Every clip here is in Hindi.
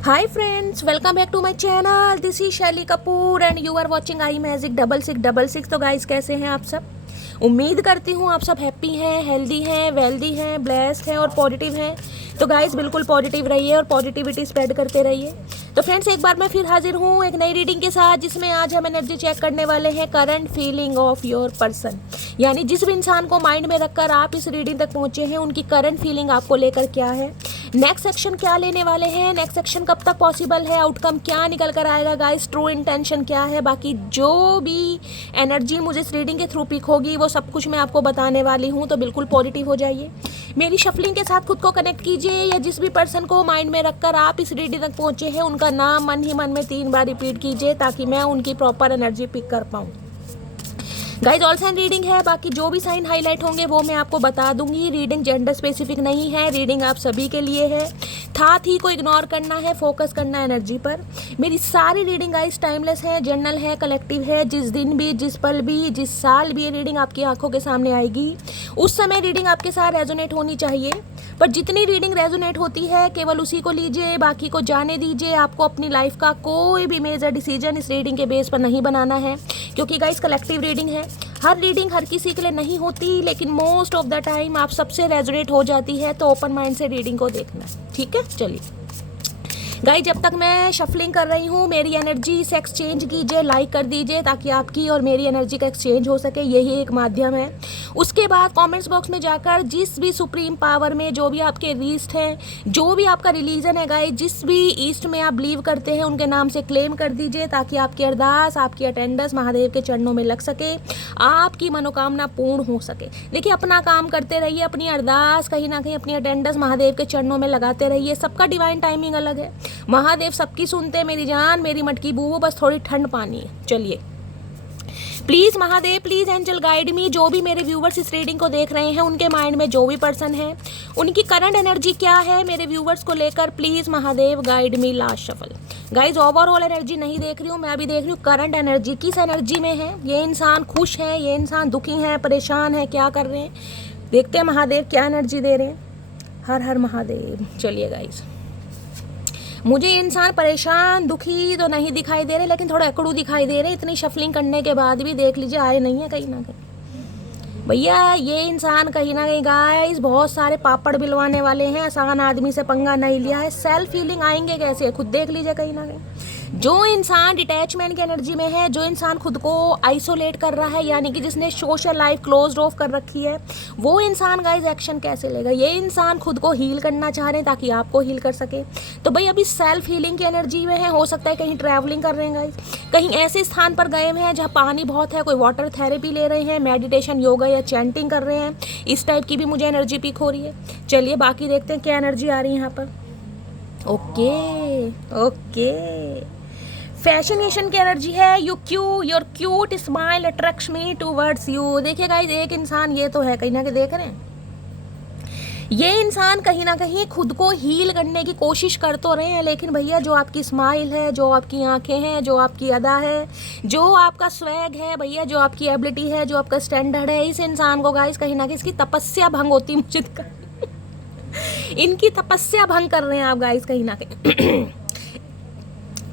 Hi friends, welcome back to my channel. This is शैली Kapoor and you are watching I magic 6666। तो गाइस कैसे हैं आप सब? उम्मीद करती हूँ आप सब हैप्पी हैं, हेल्दी हैं, वेल्दी हैं, ब्लेस्ड हैं और पॉजिटिव हैं। तो गाइस बिल्कुल पॉजिटिव रहिए और पॉजिटिविटी स्प्रेड करते रहिए। तो फ्रेंड्स एक बार मैं फिर हाजिर हूँ एक नई रीडिंग के साथ, जिसमें आज हम एनर्जी चेक करने वाले हैं current feeling of your person. यानी जिस भी इंसान को माइंड में रखकर आप इस रीडिंग तक पहुँचे हैं, उनकी करंट फीलिंग आपको लेकर क्या है, नेक्स्ट सेक्शन क्या लेने वाले हैं, नेक्स्ट सेक्शन कब तक पॉसिबल है, आउटकम क्या निकल कर आएगा गाइस, ट्रू इंटेंशन क्या है। बाकी जो भी एनर्जी मुझे इस रीडिंग के थ्रू पिक होगी वो सब कुछ मैं आपको बताने वाली हूँ। तो बिल्कुल पॉजिटिव हो जाइए, मेरी शफलिंग के साथ खुद को कनेक्ट कीजिए, या जिस भी पर्सन को माइंड में रखकर आप इस रीडिंग तक पहुँचे हैं उनका नाम मन ही मन में 3 बार रिपीट कीजिए, ताकि मैं उनकी प्रॉपर एनर्जी पिक कर पाऊँ। गाइज ऑल साइन रीडिंग है, बाकी जो भी साइन हाईलाइट होंगे वो मैं आपको बता दूंगी। रीडिंग जेंडर स्पेसिफिक नहीं है, रीडिंग आप सभी के लिए है। था थी को इग्नोर करना है, फोकस करना है एनर्जी पर। मेरी सारी रीडिंग गाइज टाइमलेस है, जनरल है, कलेक्टिव है। जिस दिन भी, जिस पल भी, जिस साल भी ये रीडिंग आपकी आंखों के सामने आएगी, उस समय रीडिंग आपके साथ रेजोनेट होनी चाहिए। पर जितनी रीडिंग रेजोनेट होती है केवल उसी को लीजिए, बाकी को जाने दीजिए। आपको अपनी लाइफ का कोई भी मेजर डिसीजन इस रीडिंग के बेस पर नहीं बनाना है, क्योंकि गाइस कलेक्टिव रीडिंग है। हर रीडिंग हर किसी के लिए नहीं होती, लेकिन मोस्ट ऑफ द टाइम आप सबसे रेजोनेट हो जाती है। तो ओपन माइंड से रीडिंग को देखना, ठीक है। चलिए गाइस, जब तक मैं शफलिंग कर रही हूँ मेरी एनर्जी से एक्सचेंज कीजिए, लाइक कर दीजिए, ताकि आपकी और मेरी एनर्जी का एक्सचेंज हो सके। यही एक माध्यम है। उसके बाद कमेंट्स बॉक्स में जाकर जिस भी सुप्रीम पावर में, जो भी आपके ईस्ट हैं, जो भी आपका रिलीजन है गाइस, जिस भी ईस्ट में आप बिलीव करते हैं, उनके नाम से क्लेम कर दीजिए, ताकि आपकी अरदास, आपकी अटेंडेंस महादेव के चरणों में लग सके, आपकी मनोकामना पूर्ण हो सके। देखिए, अपना काम करते रहिए, अपनी अरदास कहीं ना कहीं अपनी अटेंडेंस महादेव के चरणों में लगाते रहिए। सबका डिवाइन टाइमिंग अलग है, महादेव सबकी सुनते हैं मेरी जान, मेरी मटकी बूबू, बस थोड़ी ठंड पानी है। चलिए please Mahadev, please angel guide me. जो भी मेरे व्यूवर्स इस रीडिंग को देख रहे हैं, उनके माइंड में जो भी पर्सन है, उनकी करंट एनर्जी क्या है मेरे व्यूवर्स को लेकर, please Mahadev guide me. Last shuffle guys, overall energy नहीं देख रही हूँ मैं, अभी देख रही हूँ करंट एनर्जी। किस एनर्जी में है ये इंसान, खुश है, ये इंसान दुखी है, परेशान है, क्या कर रहे हैं, देखते हैं महादेव क्या एनर्जी दे रहे हैं। हर हर महादेव। चलिए गाइज, मुझे इंसान परेशान दुखी तो नहीं दिखाई दे रहे, लेकिन थोड़ा अकड़ू दिखाई दे रहे। इतनी शफलिंग करने के बाद भी देख लीजिए आए नहीं है कहीं ना कहीं। भैया ये इंसान कहीं ना कहीं गाइस बहुत सारे पापड़ बिलवाने वाले हैं, आसान आदमी से पंगा नहीं लिया है। सेल्फ फीलिंग आएंगे कैसे, खुद देख लीजिए। कहीं ना कहीं जो इंसान डिटैचमेंट की एनर्जी में है, जो इंसान खुद को आइसोलेट कर रहा है, यानी कि जिसने सोशल लाइफ क्लोज्ड ऑफ कर रखी है, वो इंसान गाइस एक्शन कैसे लेगा। ये इंसान खुद को हील करना चाह रहे हैं ताकि आपको हील कर सके। तो भाई अभी सेल्फ हीलिंग की एनर्जी में है। हो सकता है कहीं ट्रैवलिंग कर रहे हैं गाइस, कहीं ऐसे स्थान पर गए हुए हैं जहाँ पानी बहुत है, कोई वाटर थेरेपी ले रहे हैं, मेडिटेशन, योगा या चैंटिंग कर रहे हैं। इस टाइप की भी मुझे एनर्जी पिक हो रही है। चलिए बाकी देखते हैं क्या एनर्जी आ रही है यहाँ पर। ओके फैसिनेशन की एनर्जी है। Your cute smile attracts me towards you. देखिए गाइस, एक इंसान ये तो है, कहीं ना कहीं देख रहे हैं, ये इंसान कहीं ना कहीं खुद को हील करने की कोशिश कर तो रहे हैं, लेकिन भैया जो आपकी स्माइल है, जो आपकी आंखें हैं, जो आपकी अदा है, जो आपका स्वैग है भैया, जो आपकी एबिलिटी है, जो आपका स्टैंडर्ड है, इस इंसान को गाइस कहीं ना कहीं इसकी तपस्या भंग होती मुझे इनकी तपस्या भंग कर रहे हैं आप गाइस कहीं ना कहीं।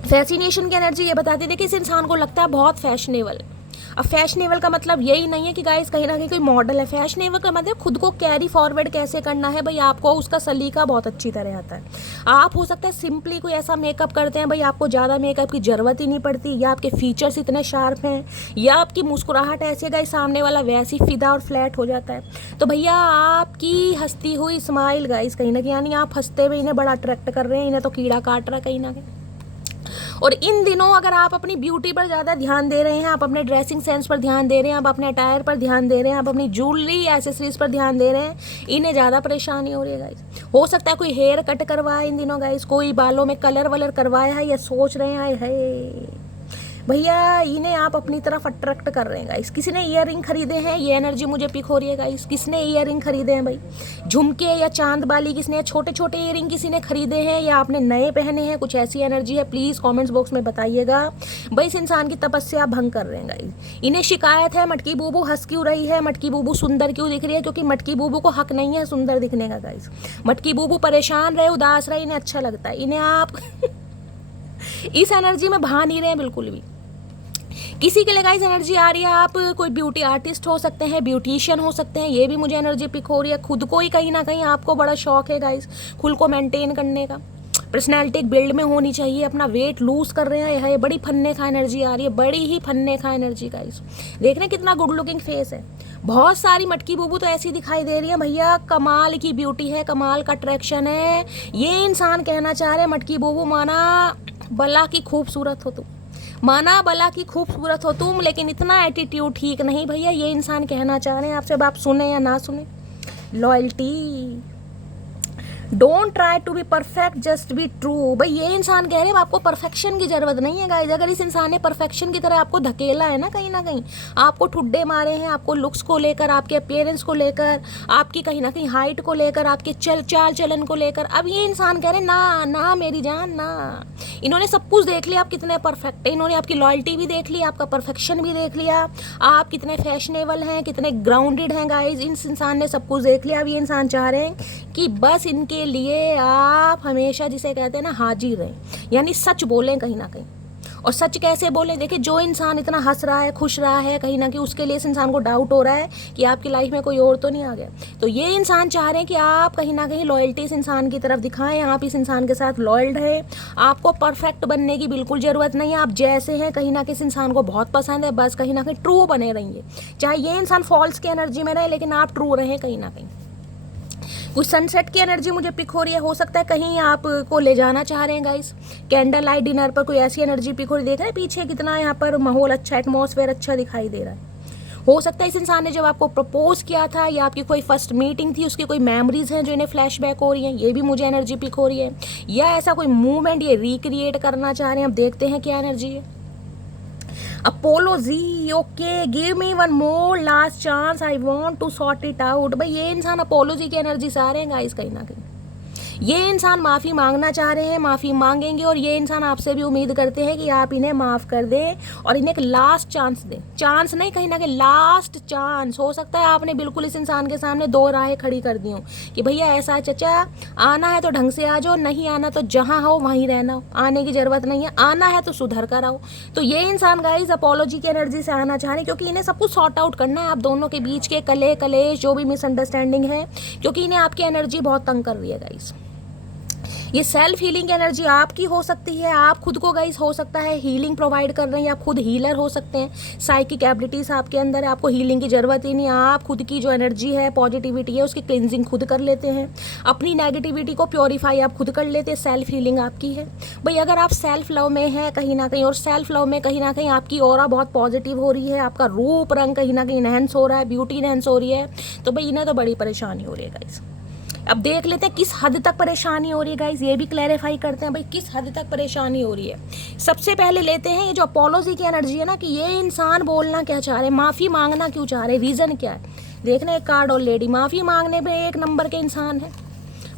फैसिनेशन की एनर्जी ये बताती है कि इस इंसान को लगता है बहुत फैशनेबल। अब फैशनेबल का मतलब यही नहीं है कि गाइस कहीं ना कहीं कोई मॉडल है। फैशनेबल का मतलब खुद को कैरी फॉरवर्ड कैसे करना है भाई, आपको उसका सलीका बहुत अच्छी तरह आता है। आप हो सकता है सिंपली कोई ऐसा मेकअप करते हैं भाई, आपको ज़्यादा मेकअप की ज़रूरत ही नहीं पड़ती, या आपके फीचर्स इतने शार्प हैं, या आपकी मुस्कुराहट ऐसे गाइस सामने वाला वैसी फिदा और फ्लैट हो जाता है। तो भैया आपकी हंसती हुई स्माइल गाइस कहीं ना कहीं, यानी आप हंसते हुए इन्हें बड़ा अट्रैक्ट कर रहे हैं, इन्हें तो कीड़ा काट रहा है कहीं ना कहीं। और इन दिनों अगर आप अपनी ब्यूटी पर ज़्यादा ध्यान दे रहे हैं, आप अपने ड्रेसिंग सेंस पर ध्यान दे रहे हैं, आप अपने अटायर पर ध्यान दे रहे हैं, आप अपनी ज्वेलरी एसेसरीज पर ध्यान दे रहे हैं, इन्हें ज़्यादा परेशानी हो रही है गाइस। हो सकता है कोई हेयर कट करवाए इन दिनों गाइस, कोई बालों में कलर वलर करवाया है, या सोच रहे हैं है भैया इन्हें आप अपनी तरफ अट्रैक्ट कर रहे हैं गाइस। किसी ने ईयर रिंग खरीदे हैं, ये एनर्जी मुझे पिक हो रही है गाइस। किसने ईयर रिंग खरीदे हैं भाई, झुमके या चांद बाली, किसने छोटे छोटे ईयर रिंग किसी ने खरीदे हैं, या आपने नए पहने हैं, कुछ ऐसी एनर्जी है। प्लीज़ कमेंट्स बॉक्स में बताइएगा। भाई इस इंसान की तपस्या भंग कर रहे हैं गाइस। इन्हें शिकायत है मटकी बूबू हंस क्यों रही है, मटकी बूबू सुंदर क्यों दिख रही है, क्योंकि मटकी बूबू को हक नहीं है सुंदर दिखने का गाइस। मटकी बूबू परेशान रहे, उदास रहे, इन्हें अच्छा लगता है। इन्हें आप इस एनर्जी में भा नहीं रहे हैं बिल्कुल भी। किसी के लिए गाइस एनर्जी आ रही है, आप कोई ब्यूटी आर्टिस्ट हो सकते हैं, ब्यूटिशियन हो सकते हैं, ये भी मुझे एनर्जी पिक हो रही है। खुद को ही कहीं ना कहीं आपको बड़ा शौक है गाइस खुद को मेंटेन करने का, पर्सनैलिटी बिल्ड में होनी चाहिए, अपना वेट लूज कर रहे हैं, यह बड़ी फन्ने खा एनर्जी आ रही है, बड़ी ही फन्ने खा एनर्जी गाइस। देख रहे हैं कितना गुड लुकिंग फेस है। बहुत सारी मटकी बूबू तो ऐसी दिखाई दे रही है भैया, कमाल की ब्यूटी है, कमाल का अट्रैक्शन है। ये इंसान कहना चाह रहे हैं मटकी बूबू माना बला की खूबसूरत हो तुम, माना बला की खूबसूरत हो तुम, लेकिन इतना एटीट्यूड ठीक नहीं भैया। ये इंसान कहना चाह रहे हैं आपसे, अब आप सुने या ना सुने। Loyalty, don't try to be perfect, just be true. भाई ये इंसान कह रहे हैं आपको परफेक्शन की जरूरत नहीं है गाइस। अगर इस इंसान ने परफेक्शन की तरह आपको धकेला है ना कहीं, आपको ठुड्डे मारे हैं, आपको लुक्स को लेकर, आपके अपीयरेंस को लेकर, आपकी कहीं ना कहीं हाइट को लेकर, आपके चाल चलन को लेकर, अब ये इंसान कह रहे हैं ना ना मेरी जान ना। इन्होंने सब कुछ देख लिया आप कितने परफेक्ट है, इन्होंने आपकी लॉयल्टी भी देख लिया, आपका परफेक्शन भी देख लिया, आप कितने फैशनेबल हैं, कितने ग्राउंडेड हैं गाइस। इस इंसान ने सब कुछ देख लिया। अब ये इंसान चाह रहे हैं कि बस इनके लिए आप हमेशा जिसे कहते हैं ना हाजिर रहें, यानी सच बोलें कहीं ना कहीं। और सच कैसे बोलें, देखिए जो इंसान इतना हंस रहा है, खुश रहा है, कहीं ना कहीं उसके लिए इस इंसान को डाउट हो रहा है कि आपकी लाइफ में कोई और तो नहीं आ गया। तो ये इंसान चाह रहे हैं कि आप कहीं ना कहीं लॉयल्टी इस इंसान की तरफ दिखाएं, आप इस इंसान के साथ लॉयल रहें। आपको परफेक्ट बनने की बिल्कुल ज़रूरत नहीं है, आप जैसे हैं कहीं ना कहीं इस इंसान को बहुत पसंद है, बस कहीं ना कहीं ट्रू बने रहिए। चाहे ये इंसान फॉल्स की एनर्जी में रहे, लेकिन आप ट्रू रहें कहीं ना कहीं। कुछ सनसेट की एनर्जी मुझे पिक हो रही है, हो सकता है कहीं आपको ले जाना चाह रहे हैं गाइस, कैंडल लाइट डिनर पर कोई ऐसी एनर्जी पिक हो रही। देख रहे हैं पीछे कितना यहाँ पर माहौल अच्छा, एटमॉस्फेयर अच्छा दिखाई दे रहा है। हो सकता है इस इंसान ने जब आपको प्रपोज किया था या आपकी कोई फर्स्ट मीटिंग थी, उसकी कोई मेमोरीज हैं जो इन्हें फ्लैशबैक हो रही हैं, ये भी मुझे एनर्जी पिक हो रही है। या ऐसा कोई मूवमेंट ये रिक्रिएट करना चाह रहे हैं। अब देखते हैं क्या एनर्जी है। Apology, okay, give me one more last chance, I want to sort it out. भाई ये इंसान अपोलोजी की एनर्जी से आ रहे हैं गाइस कहीं ना कहीं। ये इंसान माफ़ी मांगना चाह रहे हैं, माफ़ी मांगेंगे, और ये इंसान आपसे भी उम्मीद करते हैं कि आप इन्हें माफ़ कर दें और इन्हें एक लास्ट चांस दें। चांस नहीं, कहीं ना कहीं लास्ट चांस। हो सकता है आपने बिल्कुल इस इंसान के सामने दो राहें खड़ी कर दी हों कि भैया ऐसा चचा, आना है तो ढंग से आ जाओ, नहीं आना तो जहाँ हो वहीं रहना हो, आने की ज़रूरत नहीं है, आना है तो सुधर कर आओ। तो ये इंसान गाइस अपोलॉजी की एनर्जी से आना चाह रहे हैं, क्योंकि इन्हें सब कुछ सॉर्ट आउट करना है आप दोनों के बीच के कलेश जो भी मिसअंडरस्टैंडिंग है, क्योंकि इन्हें आपकी एनर्जी बहुत तंग कर रही है गाइस। ये सेल्फ हीलिंग एनर्जी आपकी हो सकती है, आप खुद को गाइस हो सकता है हीलिंग प्रोवाइड कर रहे हैं, आप खुद हीलर हो सकते हैं। साइकिक एबिलिटीज आपके अंदर है, आपको हीलिंग की जरूरत ही नहीं, आप खुद की जो एनर्जी है, पॉजिटिविटी है, उसकी क्लिनजिंग खुद कर लेते हैं, अपनी नेगेटिविटी को प्योरीफाई आप खुद कर लेते हैं। सेल्फ हीलिंग आपकी है भाई। अगर आप सेल्फ लव में हैं कहीं ना कहीं, और सेल्फ लव में कहीं ना कहीं आपकी ऑरा बहुत पॉजिटिव हो रही है, आपका रूप रंग कहीं ना कहीं इनहेंस हो रहा है, ब्यूटी इनहेंस हो रही है, तो भाई इन्हें तो बड़ी परेशानी हो रही है गाइस। अब देख लेते हैं किस हद तक परेशानी हो रही है गाइस, ये भी क्लैरिफाई करते हैं भाई किस हद तक परेशानी हो रही है। सबसे पहले लेते हैं ये जो अपोलॉजी की एनर्जी है ना, कि ये इंसान बोलना क्या चाह रहे हैं, माफ़ी मांगना क्यों चाह रहे हैं, रीज़न क्या है। देखना एक कार्ड ऑलरेडी माफ़ी मांगने पे एक नंबर के इंसान है,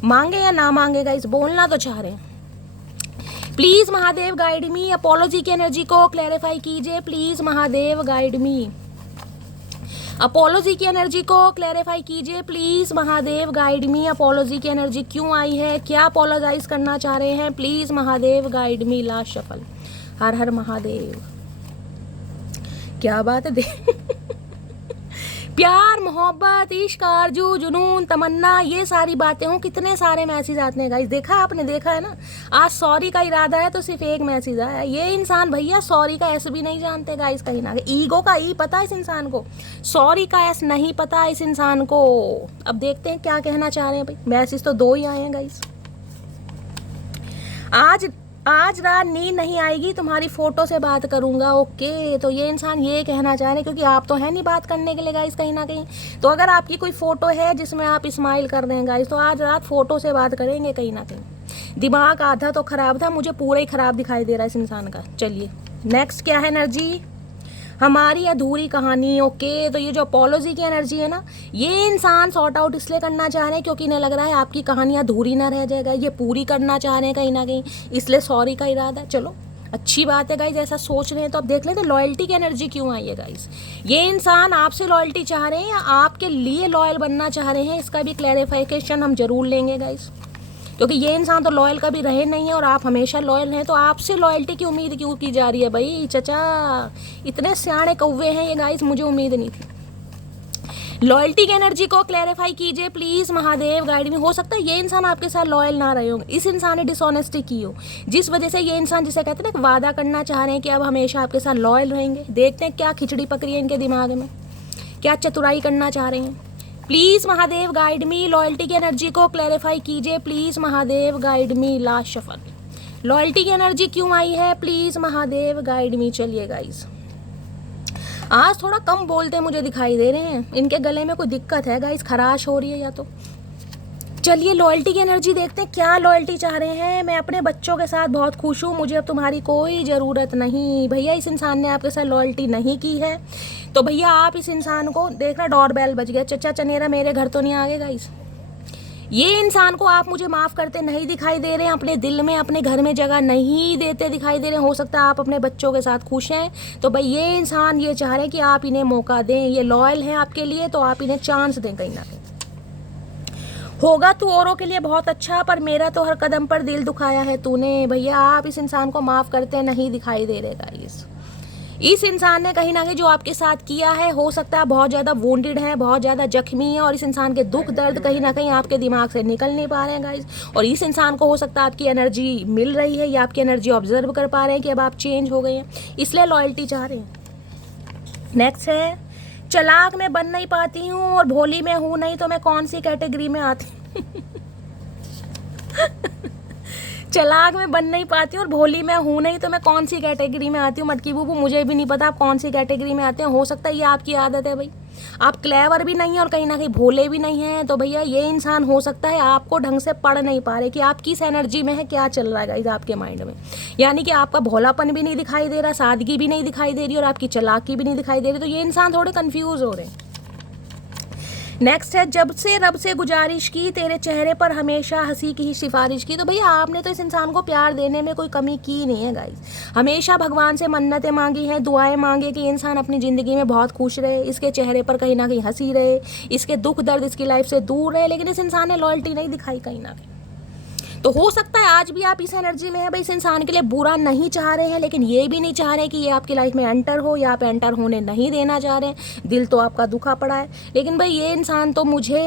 मांगे या ना मांगे गाइस बोलना तो चाह रहे हैं। Please Mahadev guide me, apology की एनर्जी को क्लैरिफाई कीजिए, please Mahadev guide me. Apology की एनर्जी को क्लैरिफाई कीजिए, please Mahadev guide me. Apology की एनर्जी क्यों आई है, क्या अपोलोजाइज करना चाह रहे हैं, please Mahadev guide me. Last shuffle. हर हर महादेव। क्या बात है प्यार, मोहब्बत, इश्क, आरजू, जुनून, तमन्ना, ये सारी बातें हों, कितने सारे मैसेज आते हैं गाइस। देखा आपने, देखा है ना। आज सॉरी का इरादा है तो सिर्फ एक मैसेज आया। ये इंसान भैया सॉरी का एस भी नहीं जानते गाइस कहीं ना कहीं। ईगो का ई पता है इस इंसान को, सॉरी का एस नहीं पता इस इंसान को। अब देखते हैं क्या कहना चाह रहे हैं भाई। मैसेज तो दो ही आए हैं गाइस। आज रात नींद नहीं आएगी, तुम्हारी फ़ोटो से बात करूंगा। ओके, तो ये इंसान ये कहना चाह रहे हैं, क्योंकि आप तो है नहीं बात करने के लिए गाइस कहीं ना कहीं। तो अगर आपकी कोई फ़ोटो है जिसमें आप स्माइल कर रहे हैं गाइस, तो आज रात फ़ोटो से बात करेंगे कहीं ना कहीं। दिमाग आधा तो ख़राब था, मुझे पूरा ही ख़राब दिखाई दे रहा है इस इंसान का। चलिए नेक्स्ट क्या है एनर्जी, हमारी अधूरी कहानी। ओके, तो ये जो अपोलॉजी की एनर्जी है ना, ये इंसान सॉर्ट आउट इसलिए करना चाह रहे हैं क्योंकि इन्हें लग रहा है आपकी कहानी अधूरी ना रह जाएगा, ये पूरी करना चाह रहे हैं कहीं ना कहीं, इसलिए सॉरी का इरादा है। चलो अच्छी बात है गाइज, ऐसा सोच रहे हैं तो अब देख लेते हैं लॉयल्टी की एनर्जी क्यों आई है गाइज। ये इंसान आपसे लॉयल्टी चाह रहे हैं या आपके लिए लॉयल बनना चाह रहे हैं, इसका भी क्लैरिफिकेशन हम जरूर लेंगे गाइज। क्योंकि ये इंसान तो लॉयल कभी रहे नहीं है और आप हमेशा लॉयल हैं, तो आपसे लॉयल्टी की उम्मीद क्यों की जा रही है भाई चचा? इतने सियाने कौवे हैं ये गाइस, मुझे उम्मीद नहीं थी। लॉयल्टी की एनर्जी को क्लैरिफाई कीजिए प्लीज़ महादेव गाइड में। हो सकता है ये इंसान आपके साथ लॉयल ना रहे होंगे, इस इंसान ने डिसऑनेस्टी की हो, जिस वजह से ये इंसान, जिसे कहते हैं ना वादा करना चाह रहे हैं कि अब हमेशा आपके साथ लॉयल रहेंगे। देखते हैं क्या खिचड़ी पकड़ी है इनके दिमाग में, क्या चतुराई करना चाह रहे हैं। Please Mahadev guide me, loyalty की एनर्जी को क्लैरिफाई कीजिए please Mahadev guide me. Last shuffle, loyalty की एनर्जी क्यों आई है प्लीज़ महादेव गाइड मी। चलिए गाइस, आज थोड़ा कम बोलते मुझे दिखाई दे रहे हैं, इनके गले में कोई दिक्कत है गाइस, खराश हो रही है या तो। चलिए लॉयल्टी की एनर्जी देखते हैं, क्या लॉयल्टी चाह रहे हैं। मैं अपने बच्चों के साथ बहुत खुश हूँ, मुझे अब तुम्हारी कोई ज़रूरत नहीं। भैया इस इंसान ने आपके साथ लॉयल्टी नहीं की है, तो भैया आप इस इंसान को, देखना डोरबेल बज गया, चचा चनेरा मेरे घर तो नहीं आ गए गाइस। ये इंसान को आप मुझे माफ़ करते नहीं दिखाई दे रहे हैं, अपने दिल में अपने घर में जगह नहीं देते दिखाई दे रहे हैं। हो सकता है आप अपने बच्चों के साथ खुश हैं, तो भाई ये इंसान ये चाह रहे हैं कि आप इन्हें मौका दें, ये लॉयल हैं आपके लिए, तो आप इन्हें चांस दें कहीं ना कहीं। होगा तू औरों के लिए बहुत अच्छा, पर मेरा तो हर कदम पर दिल दुखाया है तूने। भैया आप इस इंसान को माफ़ करते नहीं दिखाई दे रहे गाइस। इस इंसान ने कहीं ना कहीं जो आपके साथ किया है, हो सकता है बहुत ज़्यादा वोंडेड है, बहुत ज़्यादा जख्मी है, और इस इंसान के दुख दर्द कहीं ना कहीं आपके दिमाग से निकल नहीं पा रहे हैं गाइस। और इस इंसान को हो सकता है आपकी एनर्जी मिल रही है या आपकी एनर्जी ऑब्जर्व कर पा रहे हैं कि अब आप चेंज हो गए हैं, इसलिए लॉयल्टी चाह रहे हैं। नेक्स्ट है, चालाक मैं बन नहीं पाती हूँ और भोली मैं हूँ नहीं, तो मैं कौन सी कैटेगरी में आती हूँ? चालाक मैं बन नहीं पाती हूँ और भोली मैं हूँ नहीं, तो मैं कौन सी कैटेगरी में आती हूँ? मटकी बूबू मुझे भी नहीं पता आप कौन सी कैटेगरी में आते हैं। हो सकता है ये आपकी आदत है भाई, आप क्लेवर भी नहीं है और कहीं ना कहीं भोले भी नहीं हैं, तो भैया ये इंसान हो सकता है आपको ढंग से पढ़ नहीं पा रहे कि आप किस एनर्जी में है, क्या चल रहा है गाइस आपके माइंड में। यानी कि आपका भोलापन भी नहीं दिखाई दे रहा, सादगी भी नहीं दिखाई दे रही और आपकी चालाकी भी नहीं दिखाई दे रही, तो ये इंसान थोड़े कन्फ्यूज़ हो रहे हैं। नेक्स्ट है, जब से रब से गुजारिश की तेरे चेहरे पर हमेशा हंसी की ही सिफारिश की। तो भैया आपने तो इस इंसान को प्यार देने में कोई कमी की नहीं है गाइस, हमेशा भगवान से मन्नतें मांगी हैं, दुआएं मांगे कि इंसान अपनी ज़िंदगी में बहुत खुश रहे, इसके चेहरे पर कहीं ना कहीं हंसी रहे, इसके दुख दर्द इसकी लाइफ से दूर रहे, लेकिन इस इंसान ने लॉयल्टी नहीं दिखाई कहीं ना कहीं। तो हो सकता है आज भी आप इस एनर्जी में है भाई, इस इंसान के लिए बुरा नहीं चाह रहे हैं, लेकिन ये भी नहीं चाह रहे कि ये आपकी लाइफ में एंटर हो, या आप एंटर होने नहीं देना चाह रहे हैं। दिल तो आपका दुखा पड़ा है, लेकिन भाई ये इंसान तो मुझे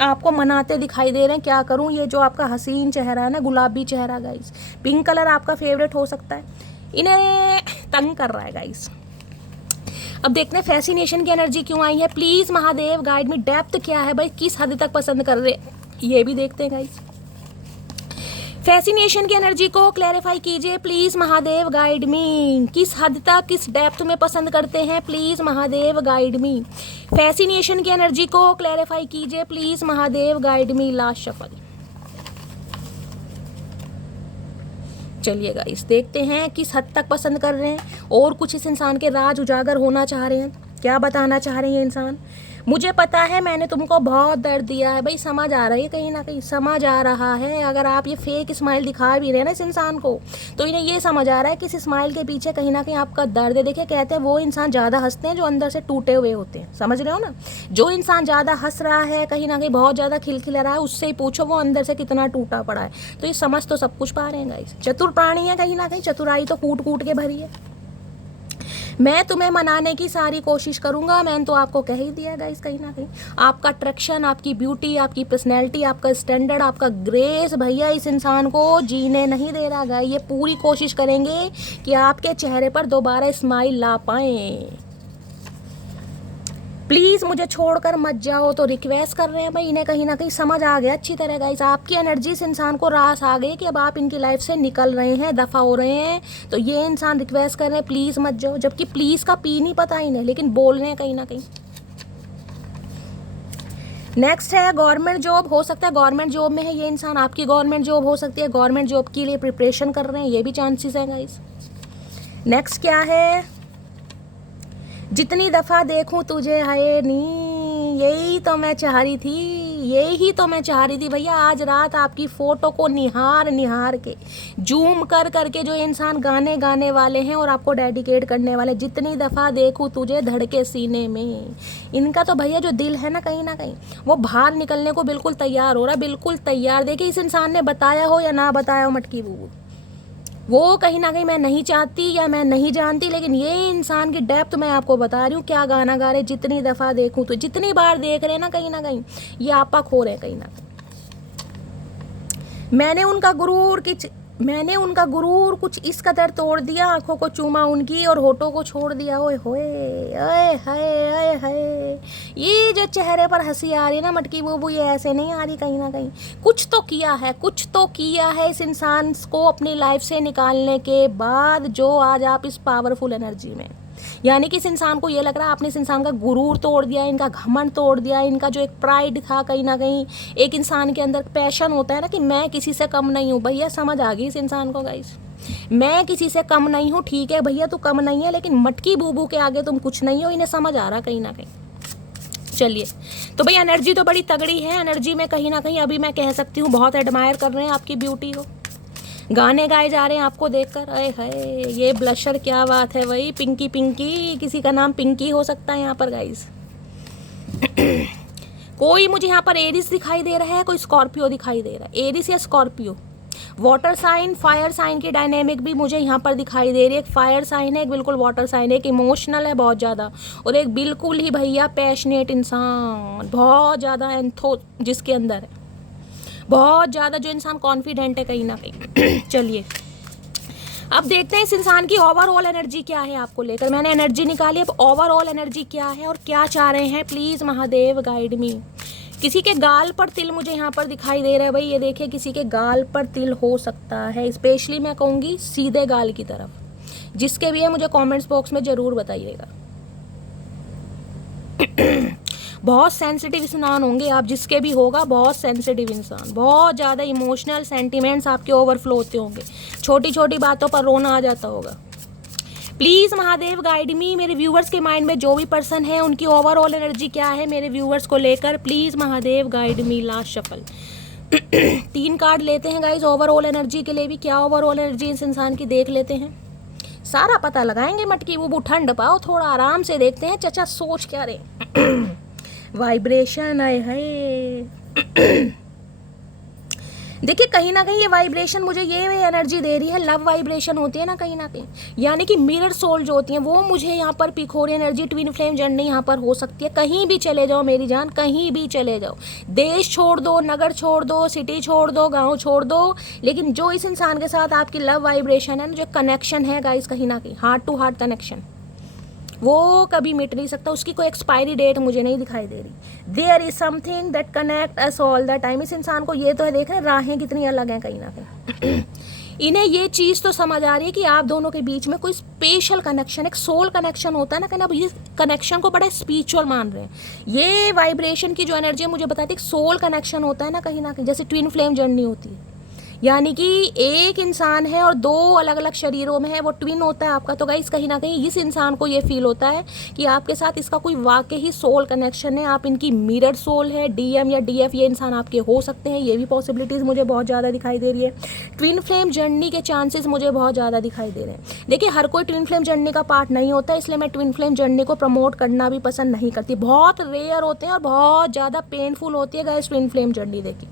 आपको मनाते दिखाई दे रहे हैं। क्या करूं, ये जो आपका हसीन चेहरा है ना, गुलाबी चेहरा गाइस, पिंक कलर आपका फेवरेट हो सकता है, इन्हें तंग कर रहा है गाइस। अब देखते हैं फैसिनेशन की एनर्जी क्यों आई है प्लीज़ महादेव गाइड में। डेप्थ क्या है भाई, किस हद तक पसंद कर रहे हैं, ये भी देखते हैं गाइस। फैसिनेशन की एनर्जी को क्लैरिफाई कीजिए प्लीज़ महादेव गाइड मी, किस हद तक किस डेप्थ में पसंद करते हैं please Mahadev guide me. Fascination की एनर्जी को क्लैरिफाई कीजिए please Mahadev guide me. Last shuffle, चलिए गाइस देखते हैं किस हद तक पसंद कर रहे हैं, और कुछ इस इंसान के राज उजागर होना चाह रहे हैं, क्या बताना चाह रहे हैं ये इंसान। मुझे पता है मैंने तुमको बहुत दर्द दिया है भाई, समझ आ रही है, कहीं ना कहीं समझ आ रहा है। अगर आप ये फेक स्माइल दिखा भी रहे हैं ना इस इंसान को, तो इन्हें ये समझ आ रहा है कि इस स्माइल के पीछे कहीं ना कहीं आपका दर्द है। देखिए कहते हैं वो इंसान ज़्यादा हंसते हैं जो अंदर से टूटे हुए होते हैं, समझ रहे हो ना। जो इंसान ज़्यादा हंस रहा है, कहीं ना कहीं बहुत ज़्यादा खिलखिला रहा है, उससे ही पूछो वो अंदर से कितना टूटा पड़ा है। तो ये समझ तो सब कुछ पा रहे हैं गाइस, चतुर प्राणी है कहीं ना कहीं, चतुराई तो कूट कूट के भरी है। मैं तुम्हें मनाने की सारी कोशिश करूंगा, मैंने तो आपको कह ही दिया गाइस। कहीं ना कहीं आपका अट्रैक्शन, आपकी ब्यूटी, आपकी पर्सनैलिटी, आपका स्टैंडर्ड, आपका ग्रेस भैया इस इंसान को जीने नहीं दे रहा गाइस। ये पूरी कोशिश करेंगे कि आपके चेहरे पर दोबारा स्माइल ला पाएं। प्लीज़ मुझे छोड़कर मत जाओ, तो रिक्वेस्ट कर रहे हैं भाई। इन्हें कहीं ना कहीं समझ आ गया अच्छी तरह गाइस, आपकी एनर्जी इस इंसान को रास आ गई कि अब आप इनकी लाइफ से निकल रहे हैं, दफ़ा हो रहे हैं। तो ये इंसान रिक्वेस्ट कर रहे हैं प्लीज़ मत जाओ, जबकि प्लीज़ का पी नहीं पता इन्हें, लेकिन बोल रहे हैं कहीं ना कहीं। नेक्स्ट है गवर्नमेंट जॉब, हो सकता है गवर्नमेंट जॉब में है ये इंसान, आपकी गवर्नमेंट जॉब हो सकती है, गवर्नमेंट जॉब के लिए प्रिपरेशन कर रहे हैं, ये भी चांसेस हैं गाइस। नेक्स्ट क्या है, जितनी दफ़ा देखूं तुझे हाय नी, यही तो मैं चाह रही थी। यही तो मैं चाह रही थी भैया, आज रात आपकी फ़ोटो को निहार निहार के, जूम कर करके जो इंसान गाने गाने वाले हैं और आपको डेडिकेट करने वाले, जितनी दफ़ा देखूँ तुझे धड़के सीने में, इनका तो भैया जो दिल है ना कहीं वो बाहर निकलने को बिल्कुल तैयार हो रहा, बिल्कुल तैयार। देखिए इस इंसान ने बताया हो या ना बताया हो मटकी बूबू, वो कहीं ना कहीं मैं नहीं चाहती या मैं नहीं जानती, लेकिन ये इंसान की डेप्थ मैं आपको बता रही हूँ। क्या गाना गा रहे, जितनी दफ़ा देखूँ तो, जितनी बार देख रहे हैं ना कहीं ये आपा खो रहे हैं कहीं ना कहीं। मैंने उनका गुरूर कुछ इस कदर तोड़ दिया, आंखों को चूमा उनकी और होठों को छोड़ दिया। ओए होए, ओए हाय हाय, ये जो चेहरे पर हंसी आ रही है ना मटकी बूबू, ये ऐसे नहीं आ रही कहीं ना कहीं। कुछ तो किया है इस इंसान को अपनी लाइफ से निकालने के बाद, जो आज आप इस पावरफुल एनर्जी में, यानी कि इस इंसान को ये लग रहा है आपने इस इंसान का गुरूर तोड़ दिया, इनका घमंड तोड़ दिया, इनका जो एक प्राइड था कहीं ना कहीं, एक इंसान के अंदर पैशन होता है ना कि मैं किसी से कम नहीं हूँ। भैया समझ आ गई इस इंसान को गाइस, मैं किसी से कम नहीं हूँ। ठीक है भैया तू कम नहीं है, लेकिन मटकी बूबू के आगे तुम कुछ नहीं हो, इन्हें समझ आ रहा कहीं ना कहीं। चलिए तो भैया एनर्जी तो बड़ी तगड़ी है, एनर्जी में कहीं ना कहीं अभी मैं कह सकती हूँ बहुत एडमायर कर रहे हैं आपकी ब्यूटी को, गाने गाए जा रहे हैं आपको देखकर। अरे हाय ये ब्लशर, क्या बात है, वही पिंकी किसी का नाम पिंकी हो सकता है यहाँ पर गाइस। कोई मुझे यहाँ पर एरिस दिखाई दे रहा है, कोई स्कॉर्पियो दिखाई दे रहा है, एरिस या Scorpio. Water sign fire sign की डायनेमिक भी मुझे यहाँ पर दिखाई दे रही है। एक फायर साइन है, एक बिल्कुल वाटर साइन है, एक इमोशनल है बहुत ज़्यादा, और एक बिल्कुल ही भैया पैशनेट इंसान, बहुत ज़्यादा एंथो जिसके अंदर है, बहुत ज़्यादा जो इंसान कॉन्फिडेंट है कहीं ना कहीं। चलिए अब देखते हैं इस इंसान की ओवरऑल एनर्जी क्या है आपको लेकर। मैंने एनर्जी निकाली, अब ओवरऑल एनर्जी क्या है और क्या चाह रहे हैं, प्लीज़ महादेव गाइड मी। किसी के गाल पर तिल मुझे यहाँ पर दिखाई दे रहा है भाई, ये देखिए किसी के गाल पर तिल हो सकता है, स्पेशली मैं कहूँगी सीधे गाल की तरफ। जिसके भी है मुझे कमेंट्स बॉक्स में ज़रूर बताइएगा। बहुत सेंसिटिव इंसान होंगे आप, जिसके भी होगा बहुत सेंसिटिव इंसान, बहुत ज़्यादा इमोशनल सेंटिमेंट्स आपके ओवरफ्लो होते होंगे, छोटी छोटी बातों पर रोना आ जाता होगा। प्लीज़ महादेव गाइड मी, मेरे व्यूवर्स के माइंड में जो भी पर्सन है उनकी ओवरऑल एनर्जी क्या है मेरे व्यूवर्स को लेकर, please Mahadev guide me. Last shuffle 3 card लेते हैं गाइज ओवरऑल एनर्जी के लिए भी, क्या ओवरऑल एनर्जी इस इंसान की देख लेते हैं, सारा पता लगाएंगे। मटकी बूबू ठंड पाओ, थोड़ा आराम से देखते हैं चचा सोच क्या रहे। वाइब्रेशन आए है। देखिए कहीं ना कहीं ये वाइब्रेशन मुझे ये एनर्जी दे रही है, लव वाइब्रेशन होती है ना कहीं, यानी कि मिरर सोल जो होती हैं वो मुझे यहाँ पर पिक हो रही एनर्जी। ट्विन फ्लेम जर्नी यहाँ पर हो सकती है, कहीं भी चले जाओ मेरी जान, कहीं भी चले जाओ, देश छोड़ दो, नगर छोड़ दो, सिटी छोड़ दो, गाँव छोड़ दो, लेकिन जो इस इंसान के साथ आपकी लव वाइब्रेशन है ना, जो कनेक्शन है गाइस, कहीं ना कहीं हार्ट टू हार्ट कनेक्शन, वो कभी मिट नहीं सकता, उसकी कोई एक्सपायरी डेट मुझे नहीं दिखाई दे रही। There is something that connect us all the time. इस इंसान को ये तो है, देख रहे हैं राहें कितनी अलग हैं कहीं ना कहीं। इन्हें ये चीज़ तो समझ आ रही है कि आप दोनों के बीच में कोई स्पेशल कनेक्शन, एक सोल कनेक्शन होता है ना, कहना अब ये कनेक्शन को बड़ा स्पिरिचुअल मान रहे हैं। ये वाइब्रेशन की जो एनर्जी है मुझे बताती है, सोल कनेक्शन होता है ना कहीं, जैसे ट्विन फ्लेम जर्नी होती है, यानी कि एक इंसान है और 2 अलग अलग शरीरों में है, वो ट्विन होता है आपका। तो गाइस कहीं ना कहीं इस इंसान को ये फील होता है कि आपके साथ इसका कोई वाकई ही सोल कनेक्शन है, आप इनकी मिरर सोल है, डीएम या डीएफ ये इंसान आपके हो सकते हैं, ये भी पॉसिबिलिटीज़ मुझे बहुत ज़्यादा दिखाई दे रही है। ट्विन फ्लेम जर्नी के चांसेस मुझे बहुत ज़्यादा दिखाई दे रहे हैं। देखिए हर कोई ट्विन फ्लेम जर्नी का पार्ट नहीं होता, इसलिए मैं ट्विन फ्लेम जर्नी को प्रमोट करना भी पसंद नहीं करती, बहुत रेयर होते हैं और बहुत ज़्यादा पेनफुल होती है गाइस ट्विन फ्लेम जर्नी। देखिए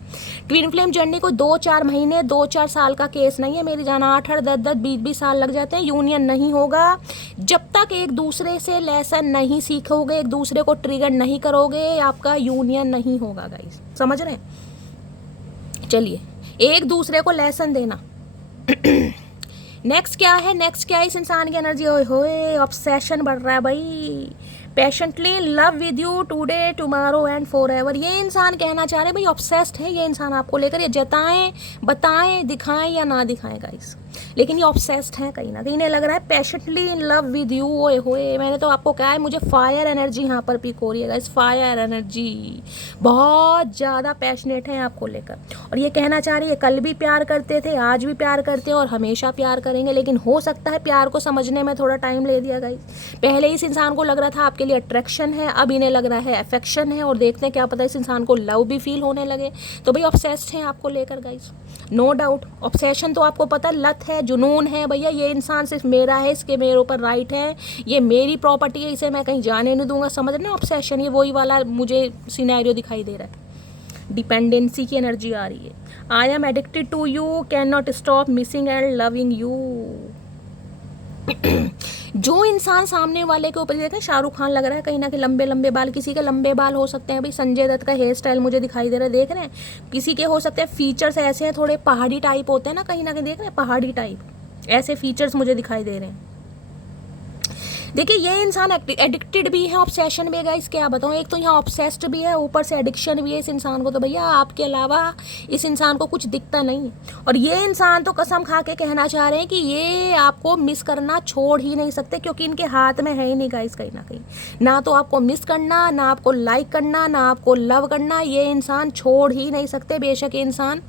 ट्विन फ्लेम जर्नी को 2-4 महीने 2-4 साल का केस नहीं है मेरी जान, 8-8 10-10 20-20 साल लग जाते हैं। यूनियन नहीं होगा जब तक एक दूसरे से लेसन नहीं सीखोगे, एक दूसरे को ट्रिगर नहीं करोगे, आपका यूनियन नहीं होगा गाइस, समझ रहे हैं। चलिए एक दूसरे को लेसन देना। नेक्स्ट क्या है, नेक्स्ट क्या है इस इंसान की एनर्जी, ओए होए ऑब्सेशन बढ़ रहा है भाई, passionately love with you today tomorrow and for ever. ये इंसान कहना चाह रहे हैं भाई ऑब्सेस्ड है ये इंसान आपको लेकर, ये जताएं बताएं दिखाएं या ना दिखाएं गाइस, लेकिन ये ऑब्सेस्ड है कहीं ना कहीं, इन्हें लग रहा है passionately in love with you. ओए होए मैंने तो आपको कहा है मुझे फायर एनर्जी यहाँ पर पिक हो रही है गाइस, फायर एनर्जी बहुत ज़्यादा पैशनेट है आपको लेकर, और ये कहना चाह रही है कल भी प्यार करते थे, आज भी प्यार करते हैं और हमेशा प्यार करेंगे, लेकिन हो सकता है प्यार को समझने में थोड़ा टाइम ले दिया गाइस। पहले इस इंसान को लग रहा था आपके आपके लिए अट्रैक्शन है, अब इन्हें लग रहा है अफेक्शन है, और देखते हैं क्या पता इस इंसान को लव भी फील होने लगे। तो भाई ऑब्सेस्ड हैं आपको लेकर गाइस, नो डाउट। ऑब्सेशन तो आपको पता लत है, जुनून है भैया, ये इंसान सिर्फ मेरा है, इसके मेरे ऊपर राइट है, ये मेरी प्रॉपर्टी है, इसे मैं कहीं जाने नहीं दूंगा, समझ रहे ना ऑब्सेशन। ये वही वाला मुझे सिनेरियो दिखाई दे रहा है, डिपेंडेंसी की एनर्जी आ रही है। I am addicted to you, can not stop missing and loving you. जो इंसान सामने वाले के ऊपर, देखें शाहरुख खान लग रहा है कहीं ना कहीं, लंबे लंबे बाल, किसी के लंबे बाल हो सकते हैं भाई, संजय दत्त का हेयर स्टाइल मुझे दिखाई दे रहा है, देख रहे हैं, किसी के हो सकते हैं फीचर्स ऐसे हैं, थोड़े पहाड़ी टाइप होते हैं ना कहीं देख रहे हैं, पहाड़ी टाइप, ऐसे फीचर्स मुझे दिखाई दे रहे हैं। देखिए ये इंसान एडिक्टेड भी है, ऑब्सेशन भी है गाइस, क्या बताऊँ, एक तो यहाँ ऑब्सेस्ड भी है, ऊपर से एडिक्शन भी है इस इंसान को। तो भैया आपके अलावा इस इंसान को कुछ दिखता नहीं है, और ये इंसान तो कसम खा के कहना चाह रहे हैं कि ये आपको मिस करना छोड़ ही नहीं सकते, क्योंकि इनके हाथ में है ही नहीं गाइस कहीं ना कहीं, ना तो आपको मिस करना, ना आपको लाइक करना, ना आपको लव करना, ये इंसान छोड़ ही नहीं सकते। बेशक ये इंसान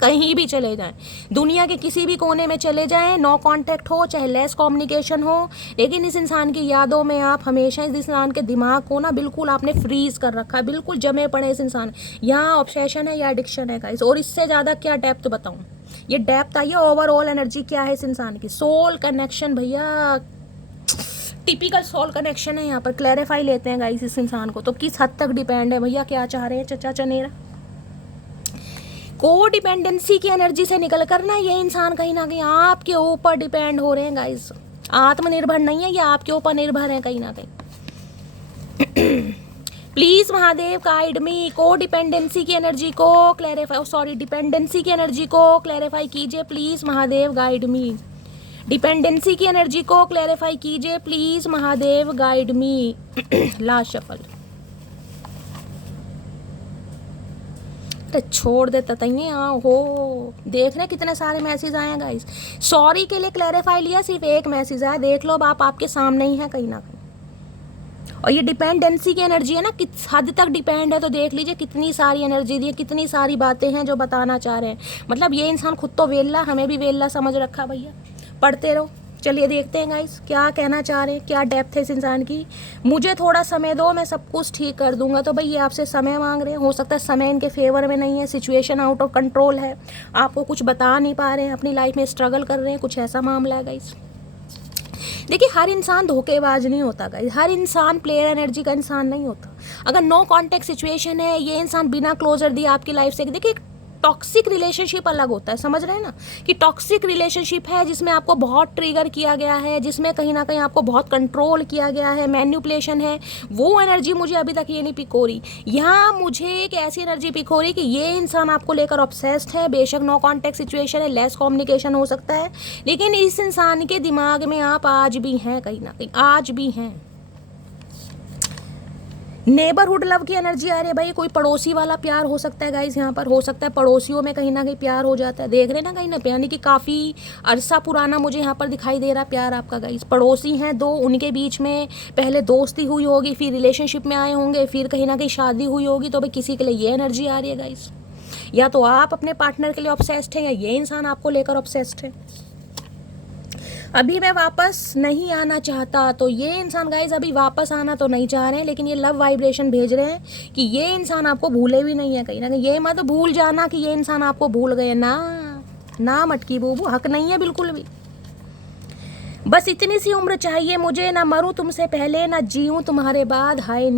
कहीं भी चले जाएं, दुनिया के किसी भी कोने में चले जाएं, नो कांटेक्ट हो, चाहे लेस कम्युनिकेशन हो, लेकिन इस इंसान की यादों में आप हमेशा, इस इंसान के दिमाग को ना बिल्कुल आपने फ्रीज कर रखा है, बिल्कुल जमे पड़े इस इंसान। यहाँ ऑब्सेशन है या एडिक्शन है गाइस, और इससे ज़्यादा क्या डेप्थ बताऊँ, ये डेप्थ आई है, ओवरऑल एनर्जी क्या है इस इंसान की, सोल कनेक्शन भैया, टिपिकल सोल कनेक्शन है यहाँ पर। क्लैरिफाई लेते हैं गाइस इस इंसान को, तो किस हद तक डिपेंड है भैया, क्या चाह रहे हैं चचा चनेरा। को डिपेंडेंसी की एनर्जी से निकल कर ना ये इंसान कहीं ना कहीं आपके ऊपर डिपेंड हो रहे हैं गाइस, आत्मनिर्भर नहीं है, ये आपके ऊपर निर्भर है कहीं ना कहीं। प्लीज महादेव गाइड मी, को डिपेंडेंसी की एनर्जी को क्लैरिफाई, सॉरी डिपेंडेंसी की एनर्जी को क्लैरिफाई कीजिए please Mahadev guide me, dependency की एनर्जी को क्लैरिफाई कीजिए please Mahadev guide me. Last shuffle, तो छोड़ देता तई हो, देख रहे कितने सारे मैसेज आए हैं गाइस। सॉरी के लिए क्लैरिफाई लिया, सिर्फ एक मैसेज आया, देख लो अब आप आपके सामने ही है कहीं ना कहीं। और ये डिपेंडेंसी की एनर्जी है ना, किस हद तक डिपेंड है, तो देख लीजिए कितनी सारी एनर्जी दी है, कितनी सारी बातें हैं जो बताना चाह रहे हैं। मतलब ये इंसान खुद तो वेल्ला, हमें भी वेल्ला समझ रखा भैया। पढ़ते रहो, चलिए देखते हैं गाइस क्या कहना चाह रहे हैं, क्या डेप्थ है इस इंसान की। मुझे थोड़ा समय दो, मैं सब कुछ ठीक कर दूंगा। तो भाई ये आपसे समय मांग रहे हैं, हो सकता है समय इनके फेवर में नहीं है, सिचुएशन आउट ऑफ कंट्रोल है, आपको कुछ बता नहीं पा रहे हैं, अपनी लाइफ में स्ट्रगल कर रहे हैं, कुछ ऐसा मामला है गाइस। देखिए हर इंसान धोखेबाज नहीं होता गाइस, हर इंसान प्लेयर एनर्जी का इंसान नहीं होता। अगर नो कॉन्टेक्ट सिचुएशन है, ये इंसान बिना क्लोजर दिए आपकी लाइफ से, देखिए टॉक्सिक रिलेशनशिप अलग होता है, समझ रहे हैं ना, कि टॉक्सिक रिलेशनशिप है जिसमें आपको बहुत ट्रिगर किया गया है, जिसमें कहीं ना कहीं आपको बहुत कंट्रोल किया गया है, मैन्युपुलेशन है, वो एनर्जी मुझे अभी तक ये नहीं पिक हो रही। यहाँ मुझे एक ऐसी एनर्जी पिक हो रही कि ये इंसान आपको लेकर ऑब्सेस्ड है, बेशक नो कॉन्टेक्ट सिचुएशन है, लेस कम्युनिकेशन हो सकता है, लेकिन इस इंसान के दिमाग में आप आज भी हैं कहीं ना कहीं, आज भी हैं। नेबरहुड लव की एनर्जी आ रही है भाई, कोई पड़ोसी वाला प्यार हो सकता है गाइस, यहाँ पर हो सकता है पड़ोसियों में कहीं ना कहीं प्यार हो जाता है, देख रहे ना कहीं ना, यानी कि काफ़ी अरसा पुराना मुझे यहाँ पर दिखाई दे रहा प्यार आपका गाइस। पड़ोसी हैं दो, उनके बीच में पहले दोस्ती हुई होगी, फिर रिलेशनशिप में आए होंगे, फिर कहीं ना कहीं शादी हुई होगी, तो भाई किसी के लिए ये एनर्जी आ रही है गाइस। या तो आप अपने पार्टनर के लिए ऑब्सेस्ड हैं, या ये इंसान आपको लेकर ऑब्सेस्ड है। अभी मैं वापस नहीं आना चाहता, तो ये इंसान गाइस अभी वापस आना तो नहीं चाह रहे हैं, लेकिन ये लव वाइब्रेशन भेज रहे हैं कि ये इंसान आपको भूले भी नहीं है कहीं ना कहीं। ये मत भूल जाना कि ये इंसान आपको भूल गए ना, ना मटकी बूबू, हक नहीं है बिल्कुल भी। बस इतनी सी उम्र चाहिए मुझे, ना मरूं तुमसे पहले, ना जीऊं तुम्हारे बाद। हाय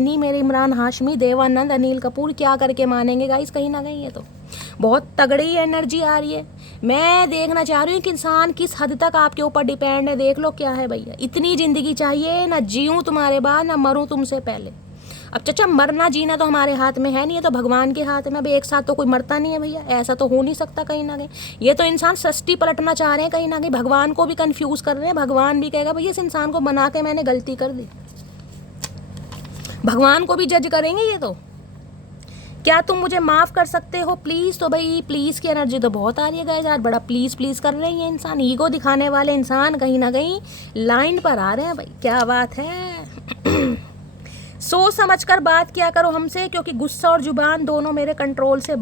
नी मेरे इमरान हाशमी, देवानंद, अनिल कपूर, क्या करके मानेंगे गाइस कहीं ना कहीं। ये तो बहुत तगड़ी एनर्जी आ रही है। मैं देखना चाह रही हूँ कि इंसान किस हद तक आपके ऊपर डिपेंड है, देख लो क्या है भैया। इतनी ज़िंदगी चाहिए, ना जीऊँ तुम्हारे बाद, ना मरूँ तुमसे पहले। अब चचा मरना जीना तो हमारे हाथ में है नहीं, है तो भगवान के हाथ में। अब एक साथ तो कोई मरता नहीं है भैया, ऐसा तो हो नहीं सकता कहीं ना कहीं। ये तो इंसान सृष्टि पलटना चाह रहे हैं कहीं ना कहीं, भगवान को भी कंफ्यूज कर रहे हैं। भगवान भी कहेगा भैया इस इंसान को बना के मैंने गलती कर दी, भगवान को भी जज करेंगे ये तो। क्या तुम मुझे माफ़ कर सकते हो प्लीज़? तो भाई प्लीज़ की एनर्जी तो बहुत आ रही है गाइस, यार बड़ा प्लीज़ प्लीज़ कर रहे हैं ये इंसान। ईगो दिखाने वाले इंसान कहीं ना कहीं लाइन पर आ रहे हैं भाई, क्या बात है। सोच समझ कर बात किया करो हमसे, क्योंकि गुस्सा और जुबान दोनों मेरे कंट्रोल से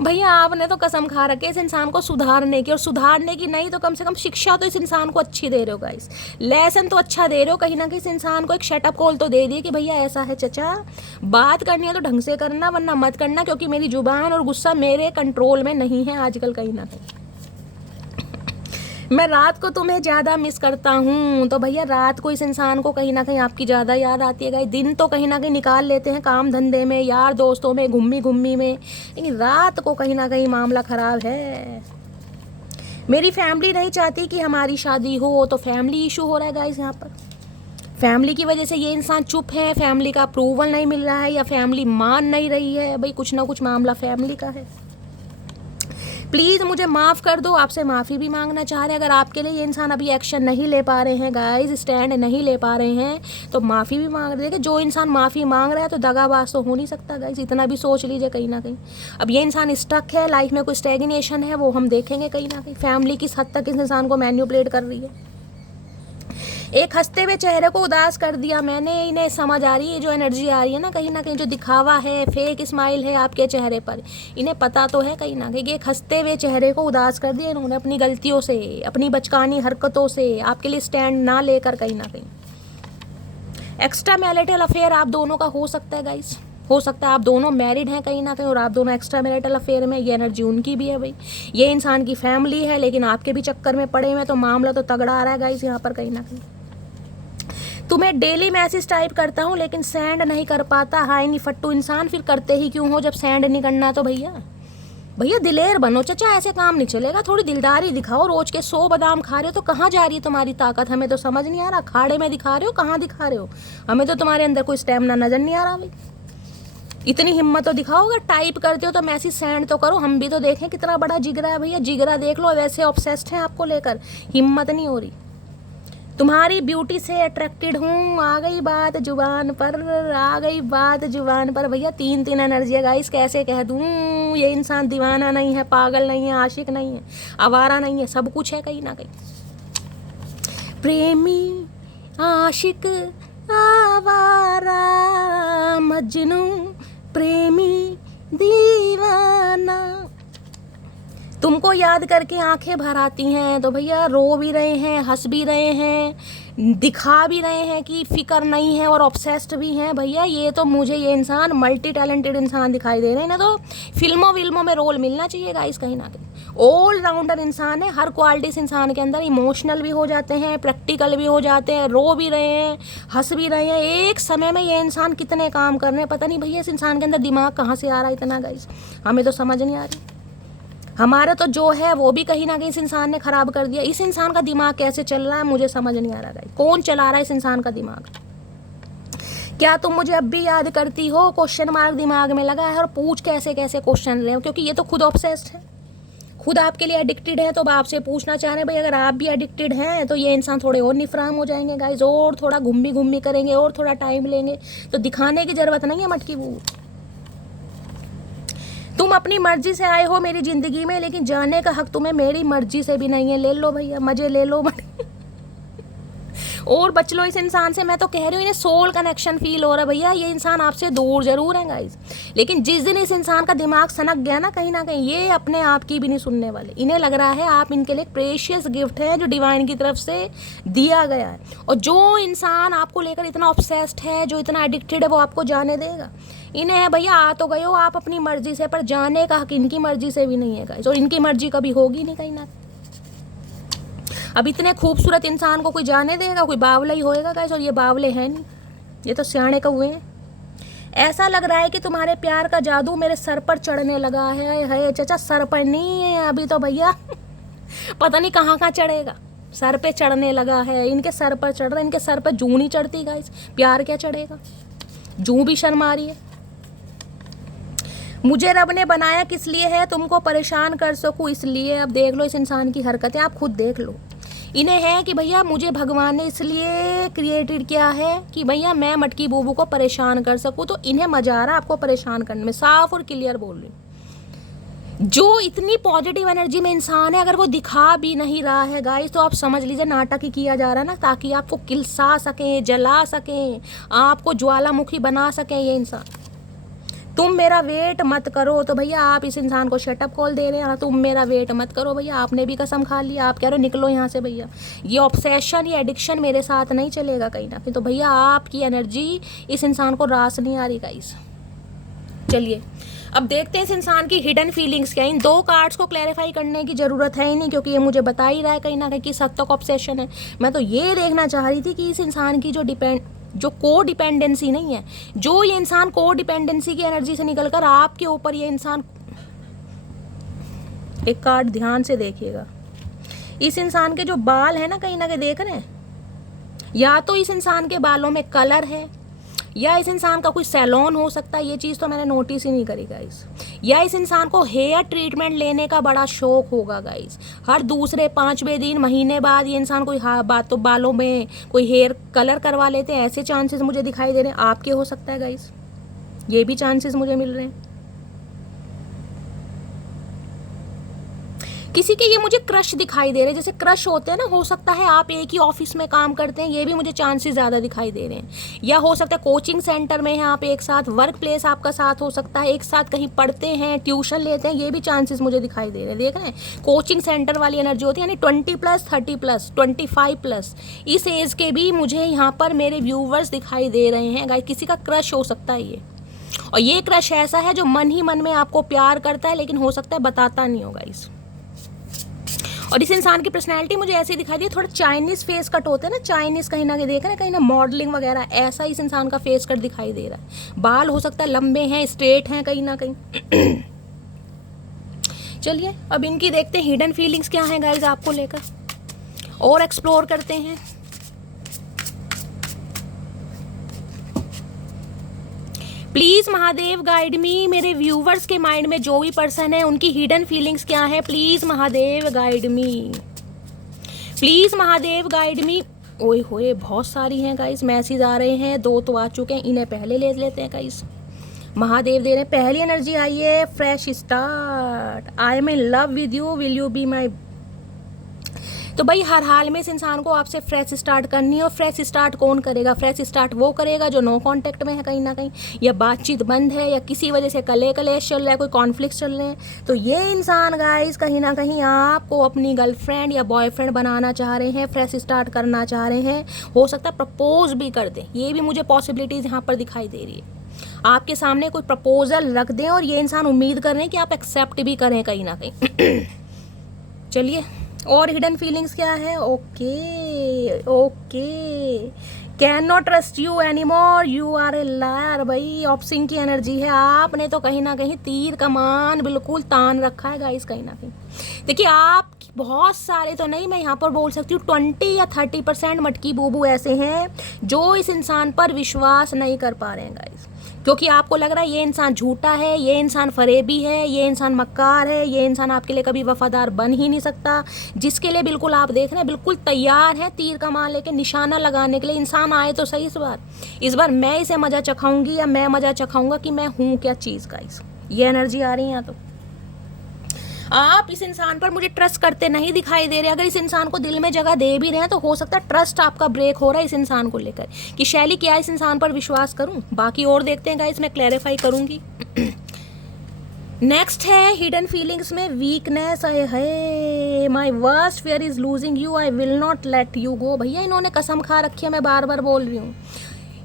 भैया आपने तो कसम खा रखी है इस इंसान को सुधारने की, और सुधारने की नहीं तो कम से कम शिक्षा तो इस इंसान को अच्छी दे रहे हो गाइस, लेसन तो अच्छा दे रहे हो। कहीं ना कहीं इस इंसान को एक शटअप कॉल तो दे दिए कि भैया ऐसा है चचा, बात करनी है तो ढंग से करना वरना मत करना, क्योंकि मेरी जुबान और गुस्सा मेरे कंट्रोल में नहीं है आजकल कहीं ना कहीं। मैं रात को तुम्हें ज़्यादा मिस करता हूँ, तो भैया रात को इस इंसान को कहीं ना कहीं आपकी ज़्यादा याद आती है गाइस। दिन तो कहीं ना कहीं निकाल लेते हैं काम धंधे में, यार दोस्तों में, घूमी घूमी में, लेकिन रात को कहीं ना कहीं मामला ख़राब है। मेरी फैमिली नहीं चाहती कि हमारी शादी हो, तो फैमिली इशू हो रहा है गाइस यहाँ पर। फैमिली की वजह से ये इंसान चुप है, फैमिली का अप्रूवल नहीं मिल रहा है या फैमिली मान नहीं रही है, भाई कुछ ना कुछ मामला फैमिली का है। प्लीज़ मुझे माफ़ कर दो, आपसे माफ़ी भी मांगना चाह रहे हैं। अगर आपके लिए ये इंसान अभी एक्शन नहीं ले पा रहे हैं गाइस, स्टैंड नहीं ले पा रहे हैं, तो माफ़ी भी मांग रहे हैं। जो इंसान माफ़ी मांग रहा है तो दगाबाज तो हो नहीं सकता गाइस, इतना भी सोच लीजिए कहीं ना कहीं। अब ये इंसान स्टक है, लाइफ में कोई स्टैग्नेशन है, वो हम देखेंगे कहीं ना कहीं। फैमिली किस हद तक इस इंसान को मैन्युपुलेट कर रही है। एक हंसते हुए चेहरे को उदास कर दिया मैंने, इन्हें समझ आ रही है जो एनर्जी आ रही है ना, कहीं ना कहीं जो दिखावा है, फेक स्माइल है आपके चेहरे पर, इन्हें पता तो है कहीं ना कहीं कि एक हंसते हुए चेहरे को उदास कर दिया इन्होंने अपनी गलतियों से, अपनी बचकानी हरकतों से, आपके लिए स्टैंड ना लेकर कहीं ना कहीं। एक्स्ट्रा मैरिटल अफेयर आप दोनों का हो सकता है गाइस, हो सकता है आप दोनों मैरिड हैं कहीं ना कहीं और आप दोनों एक्स्ट्रा मैरिटल अफेयर में, ये एनर्जी उनकी भी है भाई। ये इंसान की फैमिली है लेकिन आपके भी चक्कर में पड़े हुए, तो मामला तो तगड़ा आ रहा है गाइस यहाँ पर कहीं ना कहीं। तुम्हें डेली मैसेज टाइप करता हूँ लेकिन सेंड नहीं कर पाता, हाय नहीं फट्टू इंसान, फिर करते ही क्यों हो जब सेंड नहीं करना। तो भैया दिलेर बनो चचा, ऐसे काम नहीं चलेगा, थोड़ी दिलदारी दिखाओ। रोज के 100 बादाम खा रहे हो तो कहाँ जा रही है तुम्हारी ताकत, हमें तो समझ नहीं आ रहा। खाड़े में दिखा रहे हो, कहाँ दिखा रहे हो, हमें तो तुम्हारे अंदर कोई स्टेमिना नजर नहीं आ रहा भाई। इतनी हिम्मत तो दिखाओ, अगर टाइप करते हो तो मैसेज सेंड तो करो, हम भी तो देखें कितना बड़ा जिगरा है भैया। जिगरा देख लो, वैसे ऑब्सेस्ड हैं आपको लेकर, हिम्मत नहीं हो रही। तुम्हारी ब्यूटी से अट्रैक्टेड हूँ, आ गई बात जुबान पर, आ गई बात जुबान पर। भैया 3 एनर्जी है गाइस, कैसे कह दूँ, ये इंसान दीवाना नहीं है, पागल नहीं है, आशिक नहीं है, आवारा नहीं है, सब कुछ है कहीं ना कहीं। प्रेमी, आशिक, आवारा, मजनू, प्रेमी, दीवाना, तुमको याद करके आंखें भर आती हैं। तो भैया रो भी रहे हैं, हंस भी रहे हैं, दिखा भी रहे हैं कि फिक्र नहीं है और ऑब्सेस्ड भी हैं। भैया ये तो मुझे ये इंसान मल्टी टैलेंटेड इंसान दिखाई दे रहे हैं ना, तो फिल्मों में रोल मिलना चाहिए गाइस कहीं ना कहीं। ऑल राउंडर इंसान है, हर क्वालिटी इस इंसान के अंदर। इमोशनल भी हो जाते हैं, प्रैक्टिकल भी हो जाते हैं, रो भी रहे हैं, हंस भी रहे हैं। एक समय में ये इंसान कितने काम कर रहे हैं पता नहीं भैया, इस इंसान के अंदर दिमाग कहाँ से आ रहा है इतना गाइस, हमें तो समझ नहीं आ रही। हमारा तो जो है वो भी कहीं ना कहीं इस इंसान ने खराब कर दिया। इस इंसान का दिमाग कैसे चल रहा है मुझे समझ नहीं आ रहा है, कौन चला रहा है इस इंसान का दिमाग। क्या तुम मुझे अब भी याद करती हो, क्वेश्चन मार्क दिमाग में लगा है, और पूछ कैसे कैसे क्वेश्चन रहे हो, क्योंकि ये तो खुद ऑब्सेस्ड है, खुद आपके लिए एडिक्टेड है। तो अब आपसे पूछना चाह रहे हैं भाई, अगर आप भी एडिक्टेड हैं तो ये इंसान थोड़े और निफराम हो जाएंगे गाइज, और थोड़ा घूमी करेंगे और थोड़ा टाइम लेंगे, तो दिखाने की जरूरत नहीं है मटकी बू। तुम अपनी मर्जी से आए हो मेरी ज़िंदगी में, लेकिन जाने का हक तुम्हें मेरी मर्जी से भी नहीं है। ले लो भैया, मज़े ले लो और बच लो इस इंसान से। मैं तो कह रही हूँ, इन्हें सोल कनेक्शन फील हो रहा है भैया। ये इंसान आपसे दूर जरूर है गाइज, लेकिन जिस दिन इस इंसान का दिमाग सनक गया ना कहीं ना कहीं, ये अपने आप की भी नहीं सुनने वाले। इन्हें लग रहा है आप इनके लिए प्रेशियस गिफ्ट है जो डिवाइन की तरफ से दिया गया है। और जो इंसान आपको लेकर इतना ऑब्सेस्ड है, जो इतना एडिक्टेड है, वो आपको जाने देगा? इन्हें है भैया, आ तो गए हो आप अपनी मर्जी से, पर जाने का हक इनकी मर्जी से भी नहीं है गाइस, और इनकी मर्जी कभी होगी नहीं कहीं ना। अब इतने खूबसूरत इंसान को कोई जाने देगा? कोई बावला ही होएगा गाइस, और ये बावले हैं नहीं, ये तो सियाने कौवे हैं। ऐसा लग रहा है कि तुम्हारे प्यार का जादू मेरे सर पर चढ़ने लगा है चाचा, सर पर नहीं है अभी तो भैया पता नहीं कहाँ कहाँ चढ़ेगा, सर पे चढ़ने लगा है। इनके सर पर चढ़ रहा है, इनके सर पर जूं नहीं चढ़ती गाइस, प्यार क्या चढ़ेगा, जूं भी शर्मा रही है। मुझे रब ने बनाया किस लिए है, तुमको परेशान कर सकूं इसलिए। अब देख लो इस इंसान की हरकतें, आप खुद देख लो। इन्हें है कि भैया मुझे भगवान ने इसलिए क्रिएटेड किया है कि भैया मैं मटकी बूबू को परेशान कर सकूं, तो इन्हें मजा आ रहा है आपको परेशान करने में। साफ और क्लियर बोल रही हूँ। जो इतनी पॉजिटिव एनर्जी में इंसान है, अगर वो दिखा भी नहीं रहा है गाइस, तो आप समझ लीजिए नाटक ही किया जा रहा है ना, ताकि आपको किलसा सकें, जला सकें, आपको ज्वालामुखी बना सकें ये इंसान। तुम मेरा वेट मत करो, तो भैया आप इस इंसान को शटअप कॉल दे रहे हैं। तुम मेरा वेट मत करो भैया, आपने भी कसम खा ली, आप कह रहे हो निकलो यहाँ से भैया, ये ऑब्सेशन, ये एडिक्शन मेरे साथ नहीं चलेगा कहीं ना कहीं। तो भैया आपकी एनर्जी इस इंसान को रास नहीं आ रही गाइस। चलिए अब देखते हैं इस इंसान की हिडन फीलिंग्स क्या है। इन 2 कार्ड्स को क्लैरिफाई करने की ज़रूरत है ही नहीं, क्योंकि ये मुझे बता ही रहा है कहीं ना कहीं किस हद तक ऑब्सेशन है। मैं तो ये देखना चाह रही थी कि इस इंसान की जो को डिपेंडेंसी नहीं है, जो ये इंसान को डिपेंडेंसी की एनर्जी से निकलकर आपके ऊपर ये इंसान, एक कार्ड ध्यान से देखिएगा, इस इंसान के जो बाल है ना कहीं देख रहे हैं, या तो इस इंसान के बालों में कलर है, या इस इंसान का कोई सैलून हो सकता है, ये चीज़ तो मैंने नोटिस ही नहीं करी गाइस। या इस इंसान को हेयर ट्रीटमेंट लेने का बड़ा शौक होगा गाइस। हर दूसरे 5वें दिन, महीने बाद ये इंसान कोई बालों में कोई हेयर कलर करवा लेते हैं, ऐसे चांसेस मुझे दिखाई दे रहे हैं। आपके हो सकता है गाइस, ये भी चांसेस मुझे मिल रहे हैं। किसी के ये मुझे क्रश दिखाई दे रहे हैं, जैसे क्रश होते हैं ना, हो सकता है आप एक ही ऑफिस में काम करते हैं, ये भी मुझे चांसेस ज़्यादा दिखाई दे रहे हैं। या हो सकता है कोचिंग सेंटर में हैं आप एक साथ, वर्क प्लेस आपका साथ हो सकता है, एक साथ कहीं पढ़ते हैं, ट्यूशन लेते हैं, ये भी चांसेस मुझे दिखाई दे रहे हैं। देख रहे हैं कोचिंग सेंटर वाली एनर्जी होती है, यानी 20+, 30+, 25+, इस एज के भी मुझे यहाँ पर मेरे व्यूवर्स दिखाई दे रहे हैं गाइस। किसी का क्रश हो सकता है ये, और ये क्रश ऐसा है जो मन ही मन में आपको प्यार करता है, लेकिन हो सकता है बताता नहीं होगा इस। और इस इंसान की पर्सनैलिटी मुझे ऐसी दिखाई दी, थोड़ा चाइनीज़ फेस कट होते हैं ना, चाइनीज़ कहीं ना कहीं देख रहे हैं, कहीं ना मॉडलिंग वगैरह, ऐसा इस इंसान का फेस कट दिखाई दे रहा है। बाल हो सकता है लंबे हैं, स्ट्रेट हैं कहीं ना कहीं। चलिए अब इनकी देखते हैं हिडन फीलिंग्स क्या हैं गाइज आपको लेकर, और एक्सप्लोर करते हैं। प्लीज़ महादेव गाइड मी, मेरे व्यूवर्स के माइंड में जो भी पर्सन है उनकी हिडन फीलिंग्स क्या है, please Mahadev guide me, please Mahadev guide मी। ओए होए बहुत सारी हैं गाइस, मैसेज आ रहे हैं, 2 तो आ चुके हैं, इन्हें पहले ले लेते हैं गाइस। महादेव दे रहे हैं, पहली एनर्जी आई है fresh start, I am in love with you, will you be my. तो भाई हर हाल में इस इंसान को आपसे फ्रेश स्टार्ट करनी है। और फ्रेश स्टार्ट कौन करेगा? फ्रेश स्टार्ट वो करेगा जो नो कांटेक्ट में है कहीं ना कहीं, या बातचीत बंद है, या किसी वजह से कलेश चल रहा है, कोई कॉन्फ्लिक्ट चल रहे हैं। तो ये इंसान गाइस कहीं ना कहीं आपको अपनी गर्लफ्रेंड या बॉयफ्रेंड बनाना चाह रहे हैं, फ्रेश स्टार्ट करना चाह रहे हैं। हो सकता है प्रपोज भी कर दें, ये भी मुझे पॉसिबिलिटीज़ यहाँ पर दिखाई दे रही है। आपके सामने कोई प्रपोजल रख दें और ये इंसान उम्मीद कर रहे हैं कि आप एक्सेप्ट भी करें कहीं ना कहीं। चलिए और हिडन फीलिंग्स क्या है? Okay can not trust you any more, you are a liar. भाई ऑप्सिंग की एनर्जी है, आपने तो कहीं ना कहीं तीर कमान बिल्कुल तान रखा है गाइस कहीं ना कहीं। देखिए आप बहुत सारे तो नहीं, मैं यहाँ पर बोल सकती हूँ 20 या 30% मटकी बूबू ऐसे हैं जो इस इंसान पर विश्वास नहीं कर पा रहे हैं गाइस, क्योंकि आपको लग रहा है ये इंसान झूठा है, ये इंसान फरेबी है, ये इंसान मक्कार है, ये इंसान आपके लिए कभी वफादार बन ही नहीं सकता। जिसके लिए बिल्कुल आप देख रहे हैं बिल्कुल तैयार है तीर कमान लेके निशाना लगाने के लिए। इंसान आए तो सही इस बार मैं इसे मजा चखाऊंगी, या मैं मजा चखाऊंगा कि मैं हूँ क्या चीज़ गाइस। ये एनर्जी आ रही है। तो आप इस इंसान पर मुझे ट्रस्ट करते नहीं दिखाई दे रहे। अगर इस इंसान को दिल में जगह दे भी रहे हैं तो हो सकता है ट्रस्ट आपका ब्रेक हो रहा है इस इंसान को लेकर, कि शैली क्या इस इंसान पर विश्वास करूं। बाकी और देखते हैं गाइस, मैं क्लैरिफाई करूंगी। नेक्स्ट है हिडन फीलिंग्स में वीकनेस है। माई worst fear is losing you, I will not let you go. भैया इन्होंने कसम खा रखी है, मैं बार बार बोल रही हूँ।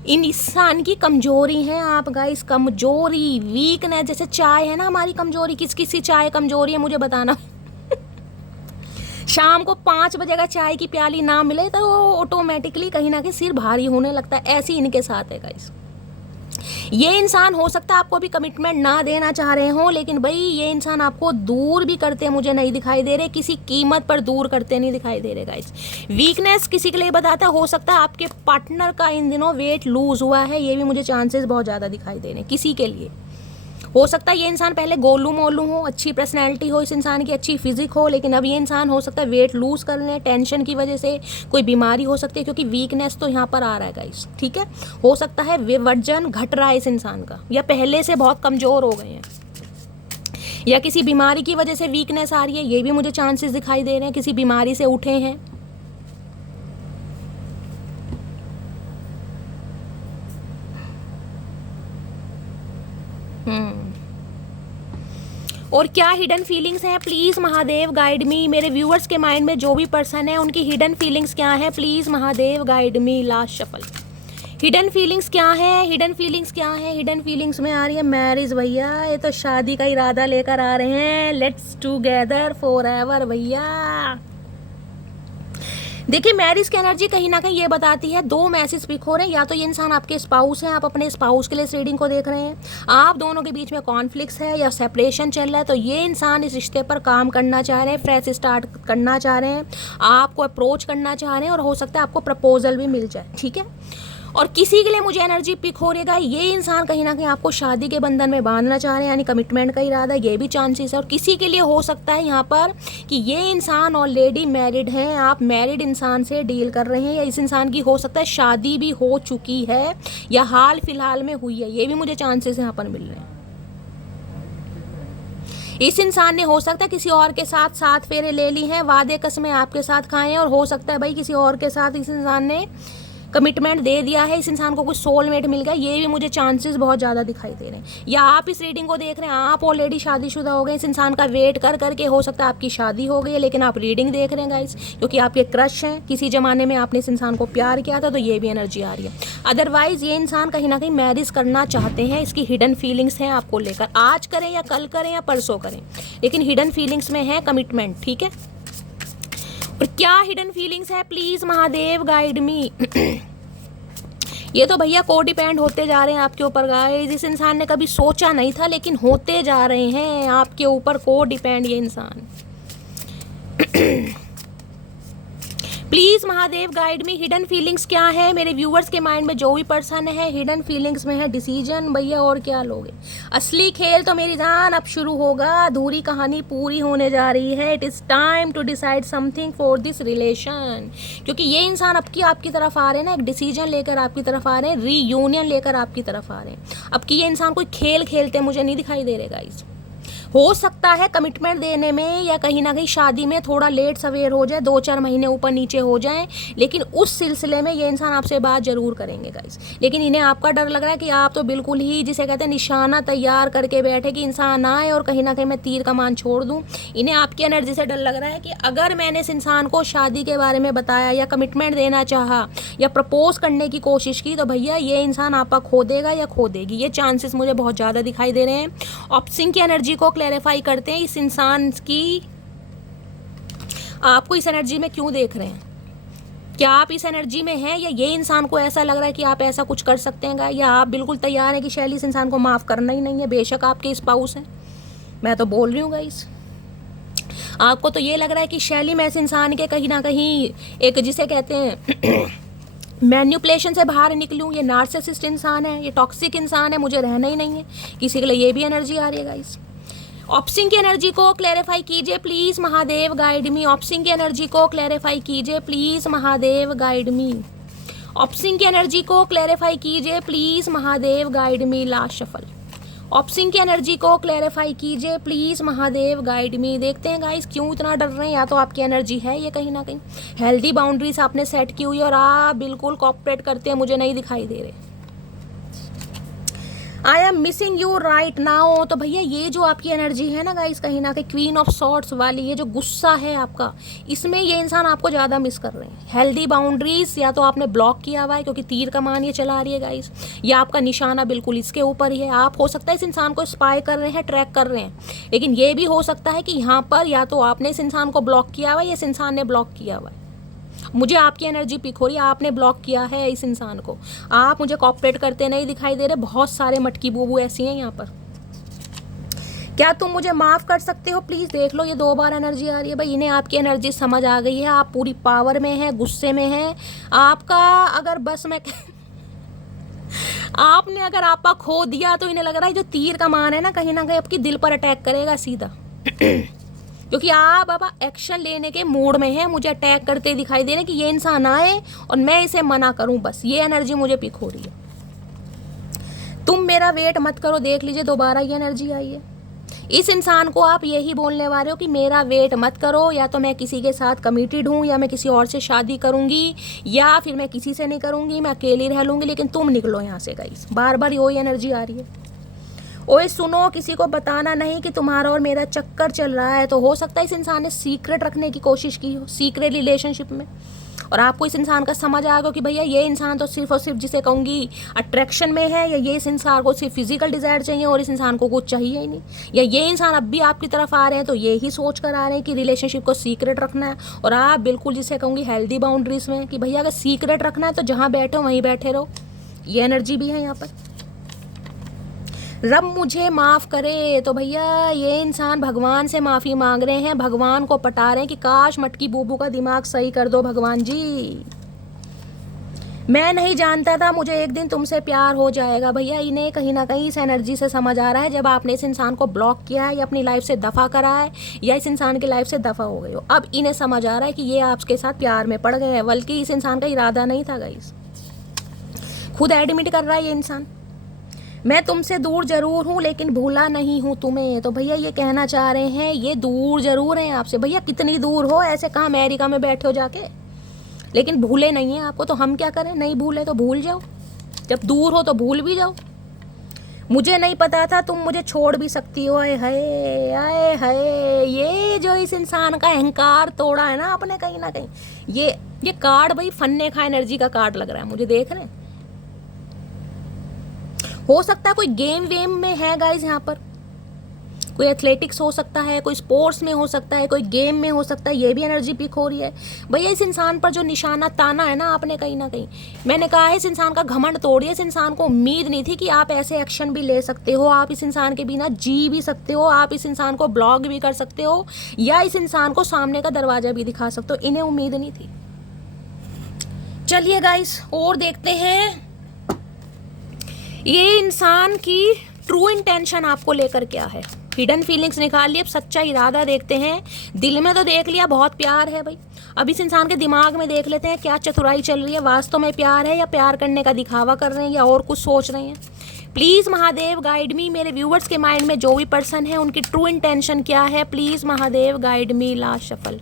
इन इंसान की कमजोरी है आप गाइस, कमजोरी वीकनेस। जैसे चाय है ना हमारी कमजोरी, किस किसी चाय कमजोरी है मुझे बताना। शाम को 5 बजे का चाय की प्याली ना मिले तो ऑटोमेटिकली कहीं ना कहीं सिर भारी होने लगता है। ऐसी इनके साथ है गाइस। ये इंसान हो सकता है आपको अभी कमिटमेंट ना देना चाह रहे हो, लेकिन भाई ये इंसान आपको दूर भी करते मुझे नहीं दिखाई दे रहे, किसी कीमत पर दूर करते नहीं दिखाई दे रहे गाइस। वीकनेस किसी के लिए बताता है, हो सकता है आपके पार्टनर का इन दिनों वेट लूज हुआ है, ये भी मुझे चांसेस बहुत ज़्यादा दिखाई दे रहे हैं किसी के लिए। हो सकता है ये इंसान पहले गोलू मोलू हो, अच्छी पर्सनैलिटी हो इस इंसान की, अच्छी फिजिक हो, लेकिन अब ये इंसान हो सकता है वेट लूज कर लें, टेंशन की वजह से, कोई बीमारी हो सकती है, क्योंकि वीकनेस तो यहाँ पर आ रहा है गाइस। ठीक है, हो सकता है वजन घट रहा है इस इंसान का, या पहले से बहुत कमज़ोर हो गए हैं, या किसी बीमारी की वजह से वीकनेस आ रही है, ये भी मुझे चांसेस दिखाई दे रहे हैं। किसी बीमारी से उठे हैं। और क्या हिडन फीलिंग्स हैं, प्लीज़ महादेव गाइड मी। मेरे व्यूअर्स के माइंड में जो भी पर्सन है उनकी हिडन फीलिंग्स क्या है, please Mahadev guide me. Last shuffle, hidden feelings क्या है, हिडन फीलिंग्स क्या है। हिडन फीलिंग्स में आ रही है मैरिज भैया, ये तो शादी का इरादा लेकर आ रहे हैं। लेट्स टुगेदर फॉर एवर भैया। देखिए मैरिज की एनर्जी कहीं ना कहीं ये बताती है, दो मैसेज पिक हो रहे हैं। या तो ये इंसान आपके स्पाउस हैं, आप अपने स्पाउस के लिए इस रीडिंग को देख रहे हैं, आप दोनों के बीच में कॉन्फ्लिक्ट्स है या सेपरेशन चल रहा है, तो ये इंसान इस रिश्ते पर काम करना चाह रहे हैं, फ्रेश स्टार्ट करना चाह रहे हैं, आपको अप्रोच करना चाह रहे हैं और हो सकता है आपको प्रपोजल भी मिल जाए, ठीक है। और किसी के लिए मुझे एनर्जी पिक हो रहेगा, ये इंसान कहीं ना कहीं आपको शादी के बंधन में बांधना चाह रहे हैं, यानी कमिटमेंट का इरादा, ये भी चांसेस है। और किसी के लिए हो सकता है यहाँ पर कि ये इंसान ऑलरेडी मैरिड हैं, आप मैरिड इंसान से डील कर रहे हैं, या इस इंसान की हो सकता है शादी भी हो चुकी है या हाल फिलहाल में हुई है, ये भी मुझे चांसेस यहाँ पर मिल रहे हैं। इस इंसान ने हो सकता है किसी और के साथ 7 फेरे ले ली हैं, वादे कसमें आपके साथ खाए हैं, और हो सकता है भाई किसी और के साथ इस इंसान ने कमिटमेंट दे दिया है, इस इंसान को कुछ सोलमेट मिल गया, ये भी मुझे चांसेस बहुत ज़्यादा दिखाई दे रहे हैं। या आप इस रीडिंग को देख रहे हैं, आप ऑलरेडी शादीशुदा हो गए, इस इंसान का वेट कर करके हो सकता है आपकी शादी हो गई है, लेकिन आप रीडिंग देख रहे हैं गाइस, क्योंकि आपके क्रश हैं, किसी ज़माने में आपने इस इंसान को प्यार किया था, तो ये भी एनर्जी आ रही है। अदरवाइज़ ये इंसान कहीं ना कहीं मैरिज करना चाहते हैं, इसकी हिडन फीलिंग्स हैं आपको लेकर, आज करें या कल करें या परसों करें, लेकिन हिडन फीलिंग्स में है कमिटमेंट, ठीक है। और क्या हिडन फीलिंग्स है, प्लीज़ महादेव गाइड मी। ये तो भैया को डिपेंड होते जा रहे हैं आपके ऊपर गाइस, इस इंसान ने कभी सोचा नहीं था लेकिन होते जा रहे हैं आपके ऊपर को डिपेंड ये इंसान। Please Mahadev guide me, hidden feelings क्या है। मेरे व्यूवर्स के माइंड में जो भी पर्सन है हिडन फीलिंग्स में है डिसीजन भैया, और क्या लोगे। असली खेल तो मेरी जान अब शुरू होगा, अधूरी कहानी पूरी होने जा रही है। It is time to decide something for this relation, क्योंकि ये इंसान अब की आपकी तरफ आ रहे हैं ना, एक डिसीजन लेकर आपकी तरफ आ रहे हैं, रीयूनियन लेकर आपकी तरफ आ रहे हैं। अब की ये इंसान कोई खेल खेलते मुझे नहीं दिखाई दे रहे गाइस। हो सकता है कमिटमेंट देने में या कहीं ना कहीं शादी में थोड़ा लेट सवेर हो जाए, 2-4 महीने ऊपर नीचे हो जाए, लेकिन उस सिलसिले में ये इंसान आपसे बात जरूर करेंगे गाइस। लेकिन इन्हें आपका डर लग रहा है कि आप तो बिल्कुल ही जिसे कहते हैं निशाना तैयार करके बैठे कि इंसान आए और कहीं ना कहीं मैं तीर कमान छोड़ दूं। इन्हें आपकी एनर्जी से डर लग रहा है कि अगर मैंने इस इंसान को शादी के बारे में बताया या कमिटमेंट देना चाहा या प्रपोज करने की कोशिश की, तो भैया ये इंसान आपका खो देगा या खो देगी, ये चांसेस मुझे बहुत ज़्यादा दिखाई दे रहे हैं। ऑप्सिंग की एनर्जी को क्लैरिफाई करते हैं, इस इंसान की आपको इस एनर्जी में क्यों देख रहे हैं, क्या आप इस एनर्जी में हैं या ये इंसान को ऐसा लग रहा है कि आप ऐसा कुछ कर सकते हैं, या आप बिल्कुल तैयार हैं कि शैली इस इंसान को माफ़ करना ही नहीं है, बेशक आपके स्पाउस हैं। मैं तो बोल रही हूँ गाइस, आपको तो ये लग रहा है कि शैली में इस इंसान के कहीं ना कहीं एक जिसे कहते हैं मैन्युपुलेशन से बाहर निकलूँ, ये नार्सिसिस्ट इंसान है, ये टॉक्सिक इंसान है, मुझे रहना ही नहीं है। किसी के लिए ये भी एनर्जी आ रही है गाइस। ऑप्सिंग की एनर्जी को क्लैरिफाई कीजिए प्लीज़ महादेव गाइड मी। ऑप्सिंग की एनर्जी को क्लैरिफाई कीजिए प्लीज़ महादेव गाइड मी। ऑप्सिंग की एनर्जी को क्लैरिफाई कीजिए please Mahadev guide me. Last shuffle, ऑप्सिंग की एनर्जी को क्लैरिफाई कीजिए प्लीज़ महादेव गाइड मी। देखते हैं गाइस क्यों इतना डर रहे हैं, या तो आपकी एनर्जी है ये कहीं ना कहीं हेल्दी बाउंड्रीज आपने सेट की हुई और आप बिल्कुल कॉपरेट करते हैं, मुझे नहीं दिखाई दे रहे। I am missing you right now. तो भैया ये जो आपकी एनर्जी है ना गाइस, कहीं ना कहीं क्वीन ऑफ सॉर्ट्स वाली, ये जो गुस्सा है आपका, इसमें ये इंसान आपको ज़्यादा मिस कर रहे हैं। हेल्दी बाउंड्रीज या तो आपने ब्लॉक किया हुआ है क्योंकि तीर कमान ये चला रही है गाइस, या आपका निशाना बिल्कुल इसके ऊपर ही है। आप हो सकता है इस इंसान को स्पाई कर रहे हैं, ट्रैक कर रहे हैं, लेकिन ये भी हो सकता है कि यहाँ पर या तो आपने इस इंसान को ब्लॉक किया हुआ है या इस इंसान ने ब्लॉक किया हुआ है। मुझे आपकी एनर्जी पिक हो रही है, आपने ब्लॉक किया है इस इंसान को, आप मुझे कॉपरेट करते नहीं दिखाई दे रहे। बहुत सारे मटकी बूबू ऐसी हैं यहाँ पर। क्या तुम मुझे माफ़ कर सकते हो प्लीज़। देख लो ये 2 बार एनर्जी आ रही है भाई, इन्हें आपकी एनर्जी समझ आ गई है, आप पूरी पावर में हैं, गुस्से में हैं। आपका अगर बस मैं आपने अगर आपका खो दिया तो इन्हें लग रहा है जो तीर कमान है ना कहीं आपकी दिल पर अटैक करेगा सीधा क्योंकि आप अब एक्शन लेने के मूड में हैं। मुझे अटैक करते दिखाई दे रहे कि ये इंसान आए और मैं इसे मना करूं, बस ये एनर्जी मुझे पिक हो रही है। तुम मेरा वेट मत करो, देख लीजिए दोबारा ये एनर्जी आई है। इस इंसान को आप यही बोलने वाले हो कि मेरा वेट मत करो, या तो मैं किसी के साथ कमिटेड हूँ या मैं किसी और से शादी करूँगी, या फिर मैं किसी से नहीं करूँगी, मैं अकेली रह लूँगी, लेकिन तुम निकलो यहाँ से गाइस। बार बार वही एनर्जी आ रही है। ओए सुनो, किसी को बताना नहीं कि तुम्हारा और मेरा चक्कर चल रहा है। तो हो सकता है इस इंसान ने सीक्रेट रखने की कोशिश की हो, सीक्रेट रिलेशनशिप में, और आपको इस इंसान का समझ आएगा कि भैया ये इंसान तो सिर्फ और सिर्फ जिसे कहूँगी अट्रैक्शन में है, या ये इस इंसान को सिर्फ फिजिकल डिज़ायर चाहिए और इस इंसान को कुछ चाहिए ही नहीं, या ये इंसान अब भी आपकी तरफ आ रहे हैं तो ये ही सोच कर आ रहे हैं कि रिलेशनशिप को सीक्रेट रखना है, और आप बिल्कुल जिसे कहूँगी हेल्दी बाउंड्रीज में कि भैया अगर सीक्रेट रखना है तो जहाँ बैठो वहीं बैठे रहो। ये एनर्जी भी है यहाँ पर। रब मुझे माफ़ करे, तो भैया ये इंसान भगवान से माफ़ी मांग रहे हैं, भगवान को पटा रहे हैं कि काश मटकी बूबू का दिमाग सही कर दो भगवान जी। मैं नहीं जानता था मुझे एक दिन तुमसे प्यार हो जाएगा। भैया इन्हें कहीं ना कहीं इस एनर्जी से समझ आ रहा है, जब आपने इस इंसान को ब्लॉक किया है या अपनी लाइफ से दफ़ा करा है या इस इंसान की लाइफ से दफ़ा हो गई हो, अब इन्हें समझ आ रहा है कि ये आपके साथ प्यार में पड़ गए हैं, बल्कि इस इंसान का इरादा नहीं था गाइस। खुद एडमिट कर रहा है ये इंसान, मैं तुमसे दूर जरूर हूँ लेकिन भूला नहीं हूँ तुम्हें। तो भैया ये कहना चाह रहे हैं ये दूर जरूर हैं आपसे। भैया कितनी दूर हो, ऐसे कहाँ अमेरिका में बैठे हो जाके, लेकिन भूले नहीं हैं आपको। तो हम क्या करें, नहीं भूले तो भूल जाओ, जब दूर हो तो भूल भी जाओ। मुझे नहीं पता था तुम मुझे छोड़ भी सकती हो। आए हाय आए हाय, ये जो इस इंसान का अहंकार तोड़ा है ना आपने कहीं ना कहीं, ये कार्ड भाई फन्ने खा एनर्जी का कार्ड लग रहा है मुझे, देख रहे हैं। हो सकता है कोई गेम वेम में है गाइज, यहाँ पर कोई एथलेटिक्स हो सकता है, कोई स्पोर्ट्स में हो सकता है, कोई गेम में हो सकता है, ये भी एनर्जी पिक हो रही है। भैया इस इंसान पर जो निशाना ताना है ना आपने कहीं ना कहीं, मैंने कहा है इस इंसान का घमंड तोड़िए। इस इंसान को उम्मीद नहीं थी कि आप ऐसे एक्शन भी ले सकते हो, आप इस इंसान के बिना जी भी सकते हो, आप इस इंसान को ब्लॉक भी कर सकते हो, या इस इंसान को सामने का दरवाजा भी दिखा सकते हो। इन्हें उम्मीद नहीं थी। चलिए गाइस और देखते हैं ये इंसान की ट्रू इंटेंशन आपको लेकर क्या है। हिडन फीलिंग्स निकाल ली, अब सच्चा इरादा देखते हैं। दिल में तो देख लिया बहुत प्यार है भाई, अब इस इंसान के दिमाग में देख लेते हैं क्या चतुराई चल रही है। वास्तव में प्यार है या प्यार करने का दिखावा कर रहे हैं या और कुछ सोच रहे हैं। प्लीज़ महादेव गाइड मी। मेरे व्यूवर्स के माइंड में जो भी पर्सन है उनकी ट्रू इंटेंशन क्या है, please Mahadev guide me. Last shuffle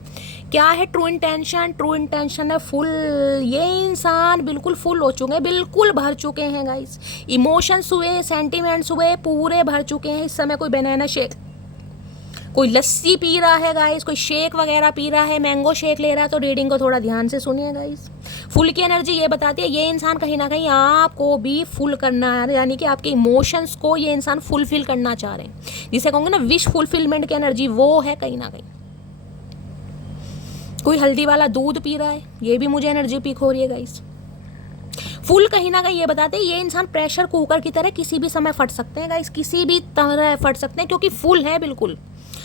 क्या है ट्रू इंटेंशन। ट्रू इंटेंशन है फुल। ये इंसान बिल्कुल फुल हो चुके हैं, बिल्कुल भर चुके हैं गाइस। इमोशंस हुए, सेंटिमेंट्स हुए, पूरे भर चुके हैं। इस समय कोई बनाना शेक, कोई लस्सी पी रहा है गाइस, कोई शेक वगैरह पी रहा है, मैंगो शेक ले रहा है। तो रीडिंग को थोड़ा ध्यान से सुनिए गाइस। फुल की एनर्जी ये बताती है ये इंसान कहीं ना कहीं आपको भी फुल करना है, यानी कि आपके इमोशंस को ये इंसान फुलफिल करना चाह रहे हैं, जिसे कहूँगे ना विश फुलफिलमेंट की एनर्जी, वो है कहीं ना कहीं। कोई हल्दी वाला दूध पी रहा है, ये भी मुझे एनर्जी पिक हो रही है गाइस। फुल कहीं ना कहीं ये बताते हैं ये इंसान प्रेशर कुकर की तरह किसी भी समय फट सकते हैं गाइस, किसी भी तरह फट सकते हैं, क्योंकि फुल है बिल्कुल।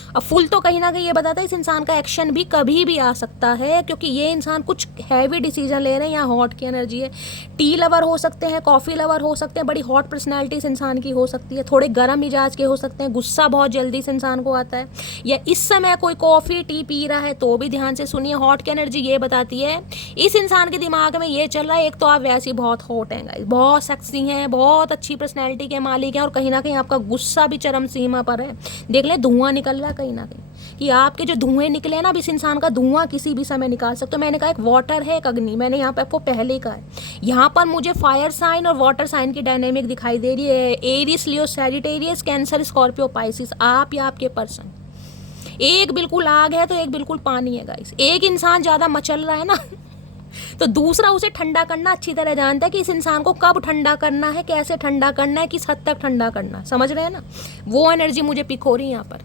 अब फुल तो कहीं ना कहीं ये बताता है इस इंसान का एक्शन भी कभी भी आ सकता है, क्योंकि ये इंसान कुछ हैवी डिसीजन ले रहे हैं। यहाँ हॉट की एनर्जी है, टी लवर हो सकते हैं, कॉफ़ी लवर हो सकते हैं, बड़ी हॉट पर्सनैलिटी इस इंसान की हो सकती है, थोड़े गर्म मिजाज के हो सकते हैं, गुस्सा बहुत जल्दी इस इंसान को आता है, या इस समय कोई कॉफ़ी टी पी रहा है तो भी ध्यान से सुनिए। हॉट की एनर्जी ये बताती है इस इंसान के दिमाग में ये चल रहा है, एक तो आप वैसे ही बहुत हॉट हैं गाइस, बहुत सेक्सी हैं, बहुत अच्छी पर्सनैलिटी के मालिक हैं, और कहीं ना कहीं आपका गुस्सा भी चरम सीमा पर है। देख लें धुआं निकल रहा है कहीं ना कहीं, कि आपके जो धुएं निकले ना, अब इस इंसान का धुआं किसी भी समय निकाल सकते हो। मैंने कहा एक वाटर है एक अग्नि, मैंने यहाँ पे आपको पहले कहा है। यहाँ पर मुझे फायर साइन और वाटर साइन की डायनेमिक दिखाई दे रही है। एरिस, लियो, सैजिटेरियस, कैंसर, स्कॉर्पियो, पाइसिस, आप या आपके पर्सन। एक बिल्कुल आग है तो एक बिल्कुल पानी है गाइस। एक इंसान ज़्यादा मचल रहा है ना तो दूसरा उसे ठंडा करना अच्छी तरह जानता है कि इस इंसान को कब ठंडा करना है, कैसे ठंडा करना है, किस हद तक ठंडा करना, समझ रहे हैं ना। वो एनर्जी मुझे पिक हो रही है यहाँ पर,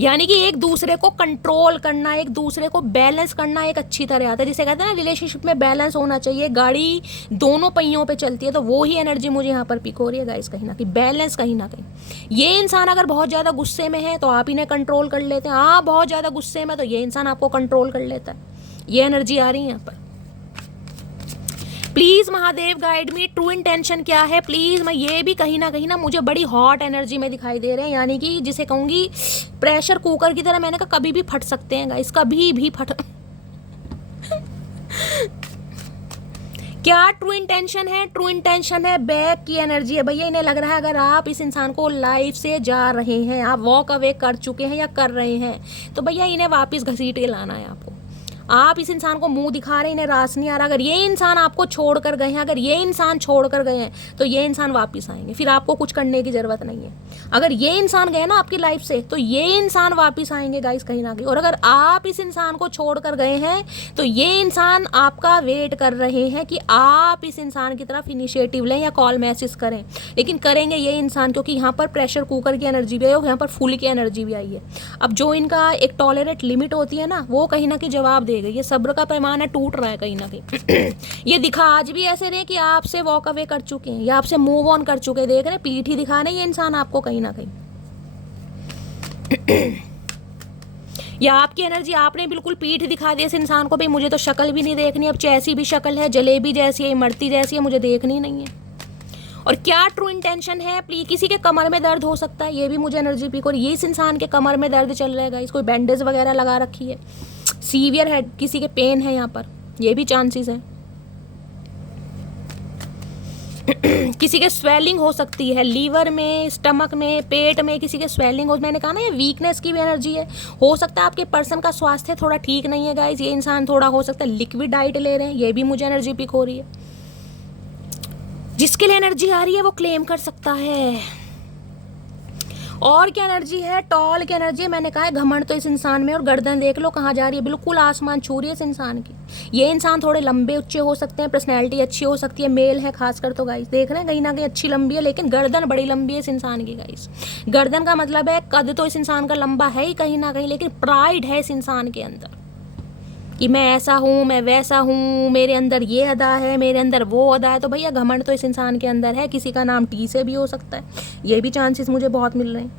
यानी कि एक दूसरे को कंट्रोल करना, एक दूसरे को बैलेंस करना एक अच्छी तरह आता है। जिसे कहते हैं ना रिलेशनशिप में बैलेंस होना चाहिए, गाड़ी दोनों पहियों पे चलती है, तो वो ही एनर्जी मुझे यहाँ पर पिक हो रही है गाइस। कहीं ना कहीं बैलेंस, कहीं ना कहीं ये इंसान अगर बहुत ज़्यादा गुस्से में है तो आप इन्हें कंट्रोल कर लेते हैं, आप बहुत ज़्यादा गुस्से में तो ये इंसान आपको कंट्रोल कर लेता है। ये एनर्जी आ रही है यहाँ पर। Please Mahadev guide me, true intention क्या है प्लीज़। मैं ये भी कहीं ना मुझे बड़ी हॉट एनर्जी में दिखाई दे रहे हैं, यानी कि जिसे कहूँगी प्रेशर कुकर की तरह। मैंने कहा कभी भी फट सकते हैं गाइस, कभी भी फट क्या ट्रू इंटेंशन है? ट्रू इंटेंशन है बैक की एनर्जी है भैया। इन्हें लग रहा है अगर आप इस इंसान को लाइफ से जा रहे हैं, आप वॉक अवे कर चुके हैं या कर रहे हैं, तो भैया इन्हें वापस घसीट के लाना है आपको। आप इस इंसान को मुंह दिखा रहे हैं, इन्हें रास नहीं आ रहा। अगर ये इंसान आपको छोड़ कर गए हैं, अगर ये इंसान छोड़ कर गए हैं, तो ये इंसान वापस आएंगे, फिर आपको कुछ करने की ज़रूरत नहीं है। अगर ये इंसान गए ना आपकी लाइफ से, तो ये इंसान वापस आएंगे गाइस कहीं ना कहीं। और अगर आप इस इंसान को छोड़ कर गए हैं, तो ये इंसान आपका वेट कर रहे हैं कि आप इस इंसान की तरफ इनिशिएटिव लें या कॉल मैसेज करें। लेकिन करेंगे ये इंसान, क्योंकि यहाँ पर प्रेशर कुकर की एनर्जी भी आई है, यहाँ पर फुल की एनर्जी भी आई है। अब जो इनका एक टॉलरेट लिमिट होती है ना, वो कहीं ना कहीं जवाब देगा। ये सब्र का पैमाना टूट रहा है कहीं ना कहीं। ये दिखा आज भी ऐसे रहे कि आपसे वॉक अवे कर चुके हैं या आपसे मूव ऑन कर चुके हैं। देख रहे हैं, पीठ ही दिखा रहे हैं ये इंसान आपको कहीं ना कहीं। या आपकी एनर्जी, आपने बिल्कुल पीठ दिखा दी इस इंसान को, भाई मुझे तो शक्ल भी नहीं देखनी, अब जैसी भी शक्ल है, जलेबी जैसी है, इमरती जैसी है, मुझे देखनी नहीं है। और क्या ट्रू इंटेंशन है, प्लीज। किसी के कमर में दर्द हो सकता है, ये भी मुझे एनर्जी पिक। और ये इस इंसान के कमर में दर्द चल रहा है, इसको बैंडेज वगैरह लगा रखी है, सीवियर है, किसी के पेन है यहाँ पर, ये भी चांसेस हैं। किसी के स्वेलिंग हो सकती है, लीवर में, स्टमक में, पेट में, किसी के स्वेलिंग हो। मैंने कहा ना, ये वीकनेस की भी एनर्जी है। हो सकता है आपके पर्सन का स्वास्थ्य थोड़ा ठीक नहीं है गाइस। ये इंसान थोड़ा हो सकता है लिक्विड डाइट ले रहे हैं, ये भी मुझे एनर्जी पिक हो रही है। जिसके लिए एनर्जी आ रही है वो क्लेम कर सकता है। और क्या एनर्जी है, टॉल की एनर्जी है। मैंने कहा है घमंड तो इस इंसान में, और गर्दन देख लो कहाँ जा रही है, बिल्कुल आसमान छू रही है इस इंसान की। ये इंसान थोड़े लंबे ऊंचे हो सकते हैं, पर्सनैलिटी अच्छी हो सकती है, मेल है खासकर तो गाइस, देख रहे हैं कहीं ना कहीं अच्छी लंबी है, लेकिन गर्दन बड़ी लंबी है इस इंसान की गाइस। गर्दन का मतलब है कद तो इस इंसान का लंबा है ही कहीं ना कहीं, लेकिन प्राइड है इस इंसान के अंदर कि मैं ऐसा हूँ, मैं वैसा हूँ, मेरे अंदर ये अदा है, मेरे अंदर वो अदा है। तो भैया घमंड तो इस इंसान के अंदर है। किसी का नाम टी से भी हो सकता है, ये भी चांसेस मुझे बहुत मिल रहे हैं।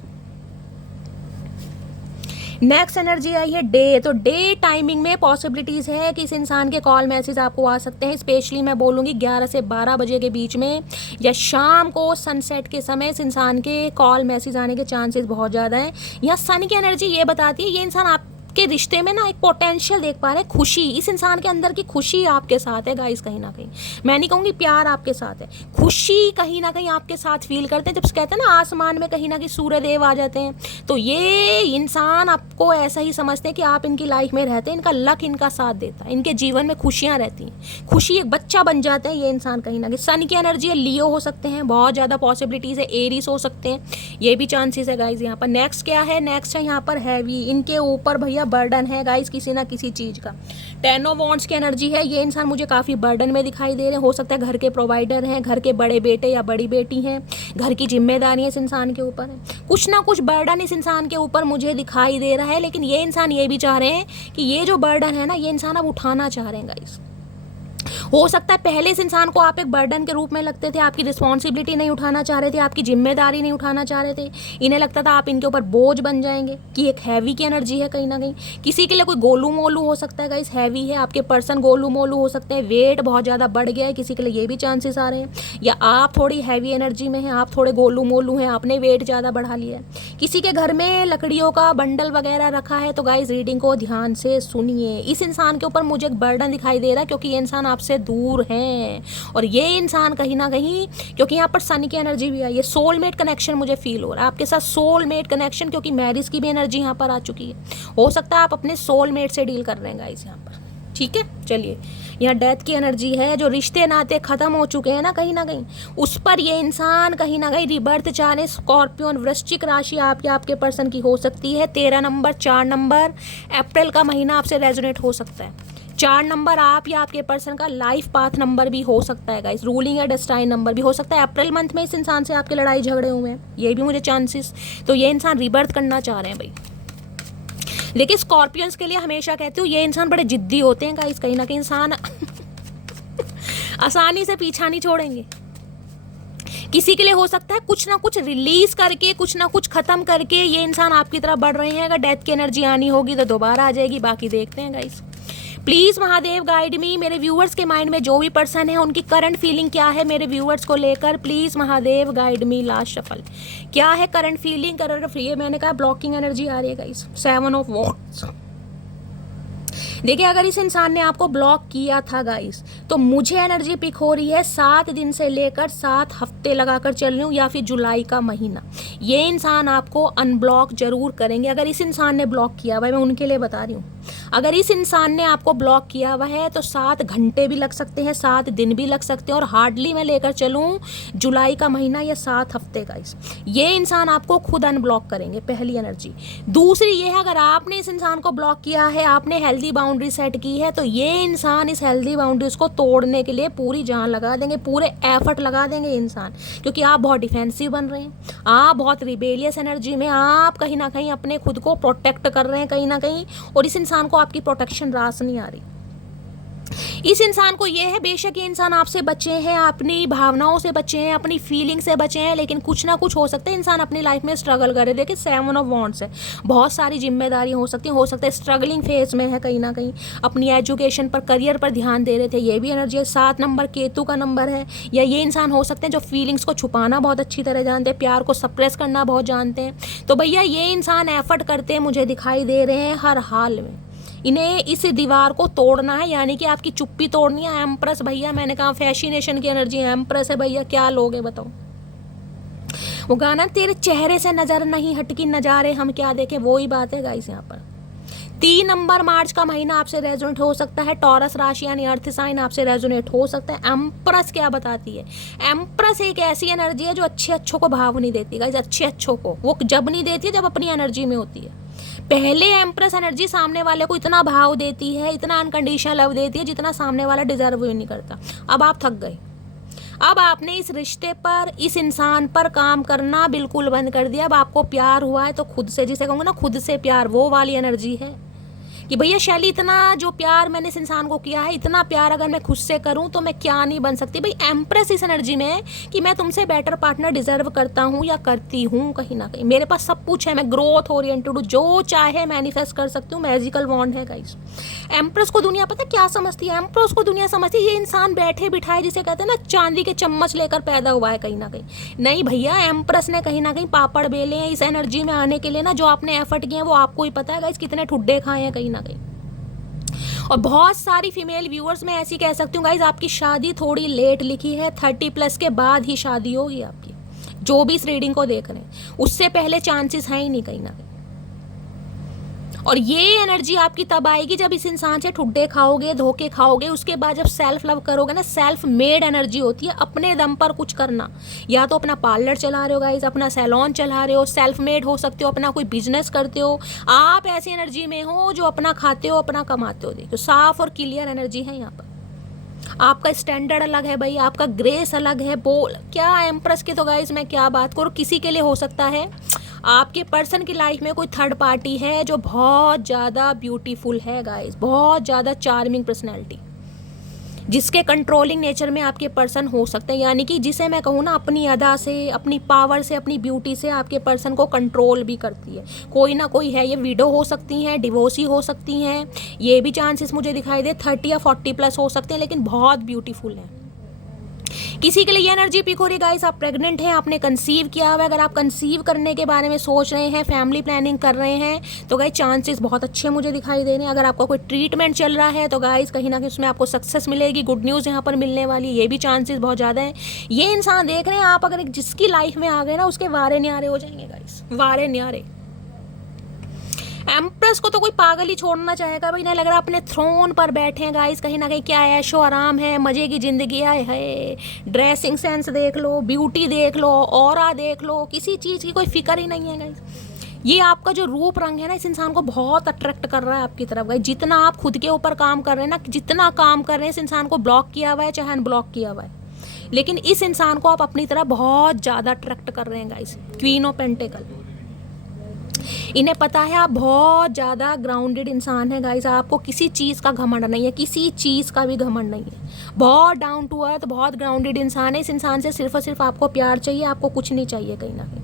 नेक्स्ट एनर्जी आई है डे। तो डे टाइमिंग में पॉसिबिलिटीज़ है कि इस इंसान के कॉल मैसेज आपको आ सकते हैं। स्पेशली मैं बोलूँगी 11 से 12 बजे के बीच में, या शाम को सनसेट के समय इस इंसान के कॉल मैसेज आने के चांसेस बहुत ज़्यादा हैं। यहाँ सन की एनर्जी ये बताती है ये इंसान आप के रिश्ते में ना एक पोटेंशियल देख पा रहे हैं, खुशी। इस इंसान के अंदर की खुशी आपके साथ है गाइस कहीं ना कहीं। मैं नहीं कहूँगी प्यार आपके साथ है, खुशी कहीं ना कहीं आपके साथ फील करते हैं। जब कहते हैं ना आसमान में कहीं ना कहीं सूर्य देव आ जाते हैं, तो ये इंसान आपको ऐसा ही समझते हैं कि आप इनकी लाइफ में रहते हैं, इनका लक इनका साथ देता है, इनके जीवन में खुशियाँ रहती हैं, खुशी एक बच्चा बन जाते हैं ये इंसान कहीं ना कहीं। सन की एनर्जी है, लियो हो सकते हैं, बहुत ज़्यादा पॉसिबिलिटीज़ है, एरीज हो सकते हैं, ये भी चांसेस है गाइज यहाँ पर। नेक्स्ट क्या है, नेक्स्ट है यहाँ पर हैवी। इनके ऊपर भैया बर्डन है गाइस किसी ना किसी चीज़ का। 10 ऑफ वॉन्ड्स की एनर्जी है, ये इंसान मुझे काफ़ी बर्डन में दिखाई दे रहे हैं। हो सकता है घर के प्रोवाइडर हैं, घर के बड़े बेटे या बड़ी बेटी हैं, घर की जिम्मेदारी इस इंसान के ऊपर है, कुछ ना कुछ बर्डन इस इंसान के ऊपर मुझे दिखाई दे रहा है। लेकिन ये इंसान ये भी चाह रहे हैं कि ये जो बर्डन है ना, ये इंसान अब उठाना चाह रहे हैं गाइस। हो सकता है पहले इस इंसान को आप एक बर्डन के रूप में लगते थे, आपकी रिस्पॉन्सिबिलिटी नहीं उठाना चाह रहे थे, आपकी जिम्मेदारी नहीं उठाना चाह रहे थे, इन्हें लगता था आप इनके ऊपर बोझ बन जाएंगे, कि एक हैवी की एनर्जी है कहीं ना कहीं। किसी के लिए कोई गोलू मोलू हो सकता है गाइस, हैवी है, आपके पर्सन गोलू मोलू हो सकते हैं, वेट बहुत ज़्यादा बढ़ गया है, किसी के लिए ये भी चांसेस आ रहे हैं। या आप थोड़ी हैवी एनर्जी में हैं, आप थोड़े गोलू मोलू हैं, आपने वेट ज़्यादा बढ़ा लिया है। किसी के घर में लकड़ियों का बंडल वगैरह रखा है, तो गाइस रीडिंग को ध्यान से सुनिए। इस इंसान के ऊपर मुझे एक बर्डन दिखाई दे रहा है, क्योंकि ये इंसान आपसे दूर हैं। और ये इंसान कहीं ना कहीं, क्योंकि यहाँ पर सन की एनर्जी भी आई है, सोलमेट कनेक्शन मुझे फील हो रहा है आपके साथ, सोलमेट कनेक्शन, क्योंकि मैरिज की भी एनर्जी यहाँ पर आ चुकी है। हो सकता है आप अपने सोलमेट से डील कर रहे हैं गाइस यहाँ पर, ठीक है। चलिए, यहाँ डेथ की एनर्जी है, जो रिश्ते नाते खत्म हो चुके हैं ना कहीं उस पर ये इंसान कहीं ना कहीं रिबर्थ चाह रहे। स्कॉर्पियन, वृश्चिक राशि आपके आपके पर्सन की हो सकती है। 13 नंबर, 4 नंबर, अप्रैल का महीना आपसे रेजोनेट हो सकता है। 4 नंबर आप या आपके पर्सन का लाइफ पाथ नंबर भी हो सकता है गाइस, रूलिंग या डेस्टाइन नंबर भी हो सकता है। अप्रैल मंथ में इस इंसान से आपके लड़ाई झगड़े हुए हैं, ये भी मुझे चांसेस। तो ये इंसान रिबर्थ करना चाह रहे हैं भाई। लेकिन स्कॉर्पियंस के लिए हमेशा कहती हूँ, ये इंसान बड़े जिद्दी होते हैं गाइस कहीं ना कहीं, इंसान आसानी से पीछा नहीं छोड़ेंगे। किसी के लिए हो सकता है कुछ ना कुछ रिलीज करके, कुछ ना कुछ खत्म करके ये इंसान आपकी तरफ बढ़ रहे हैं। अगर डेथ की एनर्जी आनी होगी तो दोबारा आ जाएगी, बाकी देखते हैं गाइस। प्लीज़ महादेव गाइड मी। मेरे व्यूअर्स के माइंड में जो भी पर्सन है, उनकी करंट फीलिंग क्या है मेरे व्यूअर्स को लेकर, please Mahadev guide me. Last shuffle क्या है करंट फीलिंग, करंट फ्री। मैंने कहा ब्लॉकिंग एनर्जी आ रही है गाइस, 7 ऑफ वॉन्ड्स। देखिए, अगर इस इंसान ने आपको ब्लॉक किया था गाइस, तो मुझे एनर्जी पिक हो रही है 7 दिन से लेकर 7 हफ्ते लगाकर चल रही हूँ, या फिर जुलाई का महीना। ये इंसान आपको अनब्लॉक जरूर करेंगे। अगर इस इंसान ने ब्लॉक किया, भाई मैं उनके लिए बता रही हूँ, अगर इस इंसान ने आपको ब्लॉक किया हुआ है तो 7 घंटे भी लग सकते हैं, 7 दिन भी लग सकते हैं, और हार्डली मैं लेकर चलूँ जुलाई का महीना या 7 हफ्ते का। ये इंसान आपको खुद अनब्लॉक करेंगे, पहली एनर्जी। दूसरी ये है, अगर आपने इस इंसान को ब्लॉक किया है, आपने हेल्दी बाउंड्री सेट की है, तो ये इंसान इस हेल्दी बाउंड्रीज को तोड़ने के लिए पूरी जान लगा देंगे, पूरे एफर्ट लगा देंगे इंसान, क्योंकि आप बहुत डिफेंसिव बन रहे हैं, आप बहुत रिबेलियस एनर्जी में, आप कहीं ना कहीं अपने खुद को प्रोटेक्ट कर रहे हैं कहीं ना कहीं, और इस इंसान को आपकी प्रोटेक्शन रास नहीं आ रही। इस इंसान को ये है, बेशक ये इंसान आपसे बचे हैं, अपनी भावनाओं से बचे हैं, अपनी फीलिंग से बचे हैं, लेकिन कुछ ना कुछ हो सकता है इंसान अपनी लाइफ में स्ट्रगल करे। देखिए 7 ऑफ वॉन्ड्स है, बहुत सारी जिम्मेदारी हो सकती है, स्ट्रगलिंग फेज में है कहीं ना कहीं, अपनी एजुकेशन पर, करियर पर ध्यान दे रहे थे, ये भी एनर्जी है। 7 नंबर केतु का नंबर है, या ये इंसान हो सकते हैं जो फीलिंग्स को छुपाना बहुत अच्छी तरह जानते हैं, प्यार को सप्रेस करना बहुत जानते हैं। तो भैया ये इंसान एफर्ट करते हैं, मुझे दिखाई दे रहे हैं हर हाल में। इन्हें इस दीवार को तोड़ना है, यानी कि आपकी चुप्पी तोड़नी है। एम्प्रेस भैया, मैंने कहा फैसिनेशन की एनर्जी एम्प्रेस है भैया, क्या लोगे बताओ। वो गाना तेरे चेहरे से नजर नहीं हटकी नजारे हम क्या देखें, वो ही बात है गाइस। यहाँ पर 3 नंबर मार्च का महीना आपसे रेजोनेट हो सकता है, टॉरस राशि यानी अर्थ साइन आपसे रेजोनेट हो सकता है। एम्प्रेस क्या बताती है? एम्प्रेस एक ऐसी एनर्जी है जो अच्छे अच्छों को भाव नहीं देती गाइस, अच्छे अच्छों को वो जब नहीं देती है जब अपनी एनर्जी में होती है। पहले एम्प्रेस एनर्जी सामने वाले को इतना भाव देती है, इतना अनकंडीशनल लव देती है, जितना सामने वाला डिजर्व ही नहीं करता। अब आप थक गए, अब आपने इस रिश्ते पर, इस इंसान पर काम करना बिल्कुल बंद कर दिया। अब आपको प्यार हुआ है तो खुद से, जिसे कहूँगा ना खुद से प्यार, वो वाली एनर्जी है कि भैया शैली इतना जो प्यार मैंने इस इंसान को किया है, इतना प्यार अगर मैं खुद से करूं तो मैं क्या नहीं बन सकती। भाई एम्प्रेस इस एनर्जी में है कि मैं तुमसे बेटर पार्टनर डिजर्व करता हूं या करती हूं, कहीं ना कहीं मेरे पास सब कुछ है, मैं ग्रोथ ओरिएंटेड हूँ, जो चाहे मैनिफेस्ट कर सकती हूँ, मैजिकल वॉन्ड है गाइस। एम्प्रेस को दुनिया पता क्या समझती है? एम्प्रेस को दुनिया समझती है ये इंसान बैठे बिठाए, जिसे कहते हैं ना चांदी के चम्मच लेकर पैदा हुआ है कहीं ना कहीं। नहीं भैया, एम्प्रेस ने कहीं ना कहीं पापड़ बेले हैं इस एनर्जी में आने के लिए ना, जो आपने एफर्ट किए हैं वो आपको ही पता है गाइस, कितने ठुड्डे खाए हैं कहीं ना कहीं। और बहुत सारी फीमेल व्यूअर्स मैं ऐसी कह सकती हूँ गाइज, आपकी शादी थोड़ी लेट लिखी है, 30+ के बाद ही शादी होगी आपकी, जो भी इस रीडिंग को देख रहे हैं, उससे पहले चांसेस हैं ही नहीं कहीं ना कहीं। और ये एनर्जी आपकी तब आएगी जब इस इंसान से ठुड्डे खाओगे, धोखे खाओगे, उसके बाद जब सेल्फ लव करोगे ना। सेल्फ मेड एनर्जी होती है अपने दम पर कुछ करना, या तो अपना पार्लर चला रहे हो गाइज, अपना सैलून चला रहे हो, सेल्फ मेड हो सकते हो, अपना कोई बिजनेस करते हो, आप ऐसी एनर्जी में हो जो अपना खाते हो, अपना कमाते हो। देखो साफ और क्लियर एनर्जी है यहाँ पर। आपका स्टैंडर्ड अलग है भाई, आपका ग्रेस अलग है। बोल क्या एम्प्रेस की तो गाइज मैं क्या बात करूँ। किसी के लिए हो सकता है आपके पर्सन की लाइफ में कोई थर्ड पार्टी है जो बहुत ज़्यादा ब्यूटीफुल है गाइज, बहुत ज़्यादा चार्मिंग पर्सनैलिटी, जिसके कंट्रोलिंग नेचर में आपके पर्सन हो सकते हैं, यानी कि जिसे मैं कहूँ ना अपनी अदा से, अपनी पावर से, अपनी ब्यूटी से आपके पर्सन को कंट्रोल भी करती है। कोई ना कोई है, ये विडो हो सकती हैं, डिवोर्सी हो सकती हैं, ये भी चांसेस मुझे दिखाई दे, 30 या 40+ हो सकते हैं, लेकिन बहुत ब्यूटीफुल हैं। किसी के लिए एनर्जी पिक हो रही गाइस, आप प्रेग्नेंट हैं, आपने कंसीव किया हुआ है। अगर आप कंसीव करने के बारे में सोच रहे हैं, फैमिली प्लानिंग कर रहे हैं, तो गाइस चांसेस बहुत अच्छे मुझे दिखाई दे रहे हैं। अगर आपका कोई ट्रीटमेंट चल रहा है तो गाइस कहीं ना कहीं उसमें आपको सक्सेस मिलेगी, गुड न्यूज़ यहाँ पर मिलने वाली, ये भी चांसेस बहुत ज़्यादा है। ये इंसान देख रहे हैं आप, अगर जिसकी लाइफ में आ गए ना, उसके वारे न्यारे हो जाएंगे गाइस, वारे न्यारे। एम्प्रेस को तो कोई पागल ही छोड़ना चाहेगा भाई, नहीं लग रहा अपने थ्रोन पर बैठे हैं गाइस, कहीं ना कहीं क्या ऐशो आराम है, मजे की जिंदगी है। ड्रेसिंग सेंस देख लो, ब्यूटी देख लो, ऑरा देख लो, किसी चीज़ की कोई फिक्र ही नहीं है गाइस। ये आपका जो रूप रंग है ना, इस इंसान को बहुत अट्रैक्ट कर रहा है आपकी तरफ गाइस। जितना आप खुद के ऊपर काम कर रहे हैं ना, जितना काम कर रहे हैं, इस इंसान को ब्लॉक किया हुआ है चाहे अनब्लॉक किया हुआ है, लेकिन इस इंसान को आप अपनी तरफ बहुत ज़्यादा अट्रैक्ट कर रहे हैं गाइस। क्वीन ऑफ पेंटिकल, इन्हें पता है आप बहुत ज़्यादा ग्राउंडेड इंसान है गाइस, आपको किसी चीज़ का घमंड नहीं है, किसी चीज़ का भी घमंड नहीं है, बहुत डाउन टू अर्थ, बहुत ग्राउंडेड इंसान है। इस इंसान से सिर्फ और सिर्फ आपको प्यार चाहिए, आपको कुछ नहीं चाहिए कहीं ना कहीं।